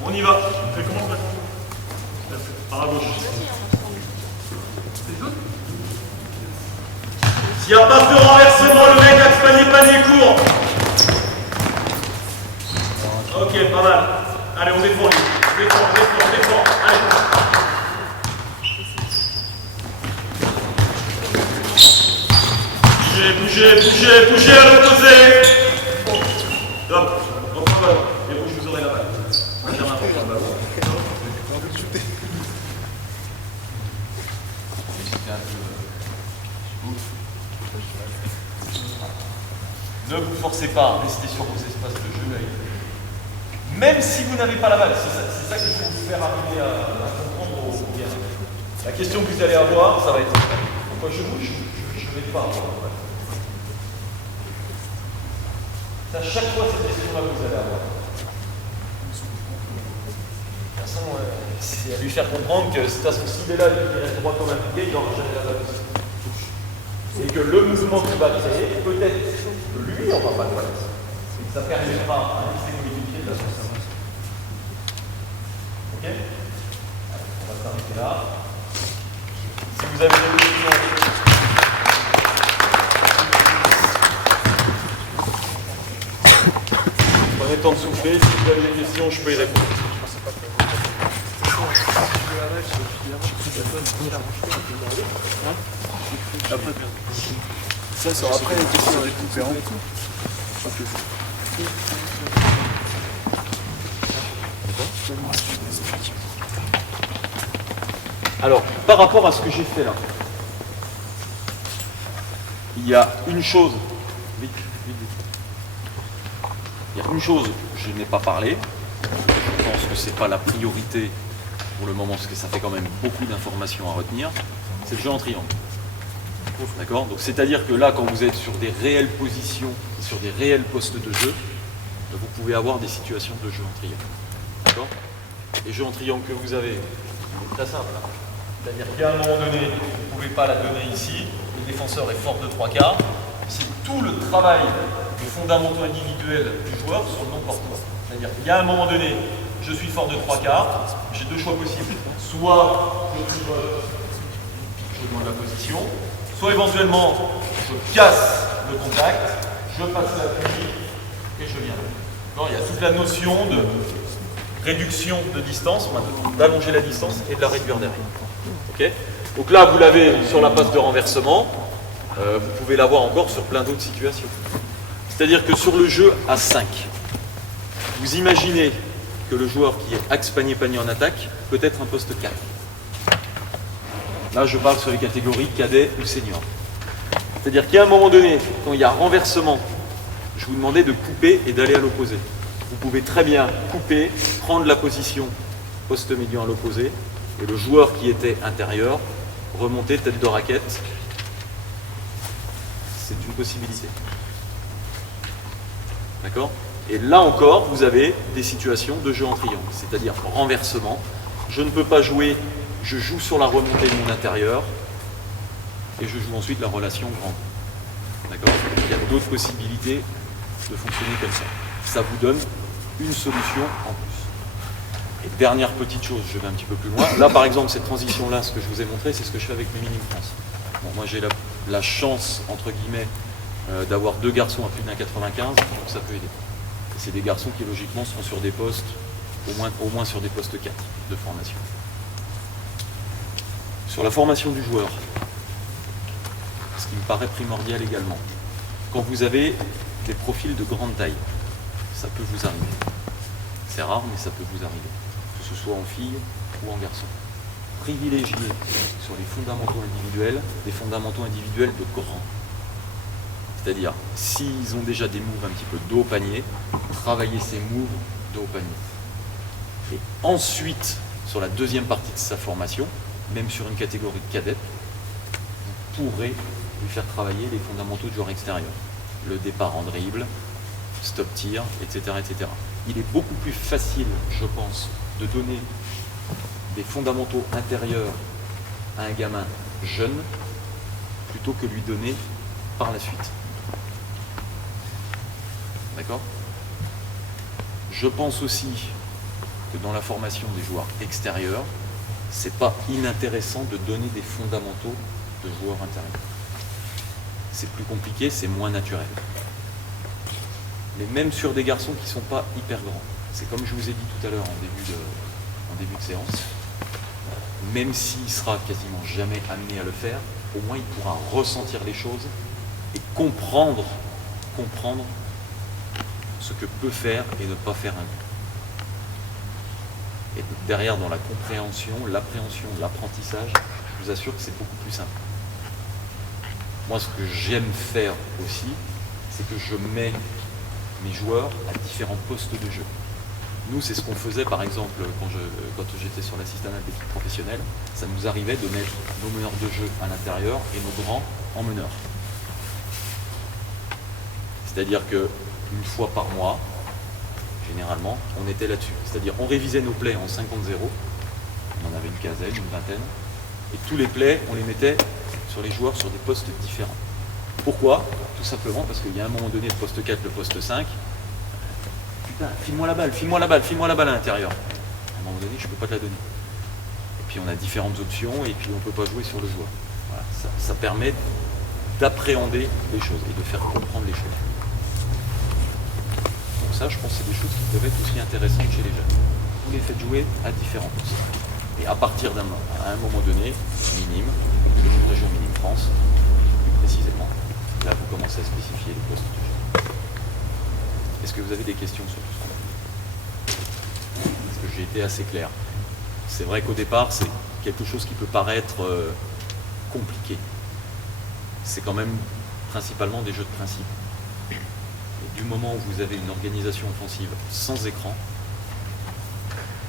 On y va. Comment ça? Par la gauche. S'il n'y a pas de renversement, le mec axe panier court. Ok, pas mal. Allez, on défend lui. Défend. Allez. Bougez à l'opposé. Top. Reprends le ballon. Et rouge, vous aurez la balle. Benjamin, reprends le ballon. Ne vous forcez pas, restez sur vos espaces de jeu. même si vous n'avez pas la balle. C'est ça qu'il faut vous faire arriver à comprendre au bien. La question que vous allez avoir, ça va être pourquoi je bouge? Je ne vais pas avoir la balle. C'est à chaque fois cette question-là que vous allez avoir. De toute façon, c'est à lui faire comprendre que de toute façon, s'il est là et qu'il reste droit comme un pilier, il n'aura jamais la balle aussi. Et que le mouvement qu'il va créer, peut-être que lui n'aura pas de balle. Et que ça permettra à un de ses coéquipiers de la sortir. Ok? Allez, on va s'arrêter là. Si vous avez des questions. Prenez le temps de souffler, si vous avez des questions, je peux y répondre. Ça sera après les questions avec différents. Alors, par rapport à ce que j'ai fait là, il y a une chose, il y a une chose que je n'ai pas parlé, je pense que c'est pas la priorité pour le moment, parce que ça fait quand même beaucoup d'informations à retenir, c'est le jeu en triangle. D'accord? Donc c'est-à-dire que là, quand vous êtes sur des réelles positions, sur des réels postes de jeu, vous pouvez avoir des situations de jeu en triangle. D'accord? Les jeux en triangle que vous avez, c'est très simple. C'est-à-dire qu'à un moment donné, vous ne pouvez pas la donner ici, le défenseur est fort de 3/4, c'est tout le travail des fondamentaux individuels du joueur sur le non-porteur. C'est-à-dire qu'il y a un moment donné, je suis fort de 3/4, j'ai deux choix possibles. Soit je pivote, je demande la position, soit éventuellement je casse le contact, je passe l'appui et je viens. Non, il y a toute la notion de réduction de distance, d'allonger la distance et de la réduire derrière. Okay. Donc là, vous l'avez sur la passe de renversement, vous pouvez l'avoir encore sur plein d'autres situations. C'est-à-dire que sur le jeu à 5, vous imaginez que le joueur qui est axe panier-panier en attaque peut être un poste 4. Là, je parle sur les catégories cadet ou senior. C'est-à-dire qu'à un moment donné, quand il y a renversement, je vous demandais de couper et d'aller à l'opposé. Vous pouvez très bien couper, prendre la position poste médian à l'opposé, et le joueur qui était intérieur, remonter tête de raquette. C'est une possibilité. D'accord? Et là encore, vous avez des situations de jeu en triangle, c'est-à-dire renversement. Je ne peux pas jouer, je joue sur la remontée de mon intérieur, et je joue ensuite la relation grande. D'accord? Il y a d'autres possibilités de fonctionner comme ça. Ça vous donne une solution en plus. Et dernière petite chose, je vais un petit peu plus loin. Là, par exemple, cette transition-là, ce que je vous ai montré, c'est ce que je fais avec mes Minime France. Bon, moi, j'ai la chance, entre guillemets, d'avoir deux garçons à plus d'un 95, donc ça peut aider. Et c'est des garçons qui, logiquement, seront sur des postes, au moins sur des postes 4 de formation. Sur la formation du joueur, ce qui me paraît primordial également, quand vous avez des profils de grande taille, ça peut vous arriver. C'est rare, mais ça peut vous arriver. Que ce soit en fille ou en garçon. Privilégiez sur les fondamentaux individuels, des fondamentaux individuels de grand. C'est-à-dire, s'ils ont déjà des moves un petit peu dos au panier, travaillez ces moves dos au panier. Et ensuite, sur la deuxième partie de sa formation, même sur une catégorie cadette, vous pourrez lui faire travailler les fondamentaux du joueur extérieur. Le départ en dribble, stop tir, etc., etc. Il est beaucoup plus facile, je pense, de donner des fondamentaux intérieurs à un gamin jeune plutôt que lui donner par la suite. D'accord? Je pense aussi que dans la formation des joueurs extérieurs, c'est pas inintéressant de donner des fondamentaux de joueurs intérieurs. C'est plus compliqué, c'est moins naturel. Mais même sur des garçons qui ne sont pas hyper grands, c'est comme je vous ai dit tout à l'heure en début de séance, même s'il sera quasiment jamais amené à le faire, au moins il pourra ressentir les choses et comprendre ce que peut faire et ne pas faire un but. Et derrière, dans la compréhension, l'appréhension, l'apprentissage, je vous assure que c'est beaucoup plus simple. Moi, ce que j'aime faire aussi, c'est que je mets mes joueurs à différents postes de jeu. Nous, c'est ce qu'on faisait par exemple quand j'étais sur l'assistanat d'équipe professionnelle. Ça nous arrivait de mettre nos meneurs de jeu à l'intérieur et nos grands en meneurs. C'est-à-dire qu'une fois par mois, généralement, on était là-dessus. C'est-à-dire on révisait nos plays en 50-0, on en avait une quinzaine, une vingtaine, et tous les plays, on les mettait sur les joueurs sur des postes différents. Pourquoi? Tout simplement parce qu'il y a un moment donné, le poste 4, le poste 5, putain, file-moi la balle, file-moi la balle, file-moi la balle à l'intérieur. À un moment donné, je ne peux pas te la donner. Et puis on a différentes options, et puis on ne peut pas jouer sur le joueur. Voilà, ça permet d'appréhender les choses et de faire comprendre les choses. Donc ça, je pense que c'est des choses qui peuvent être aussi intéressantes chez les jeunes. Vous les faites jouer à différents postes. Et à partir à un moment donné, minime, une région minime France, plus précisément, là vous commencez à spécifier les postes du jeu. Est-ce que vous avez des questions sur tout ce qu'on a dit? Est-ce que j'ai été assez clair? C'est vrai qu'au départ, c'est quelque chose qui peut paraître compliqué. C'est quand même principalement des jeux de principe. Et du moment où vous avez une organisation offensive sans écran,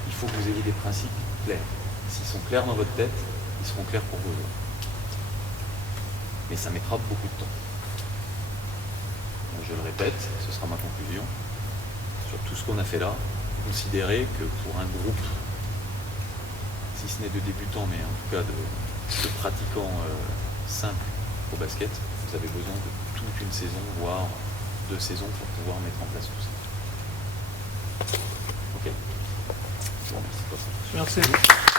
il faut que vous ayez des principes clairs. S'ils sont clairs dans votre tête, ils seront clairs pour vos joueurs. Mais ça mettra beaucoup de temps. Donc, je le répète, ce sera ma conclusion. Sur tout ce qu'on a fait là, considérez que pour un groupe, si ce n'est de débutants, mais en tout cas de pratiquants simples au basket, vous avez besoin de toute une saison, voire 2 saisons pour pouvoir mettre en place tout ça. Ok. Je vous remercie. Merci.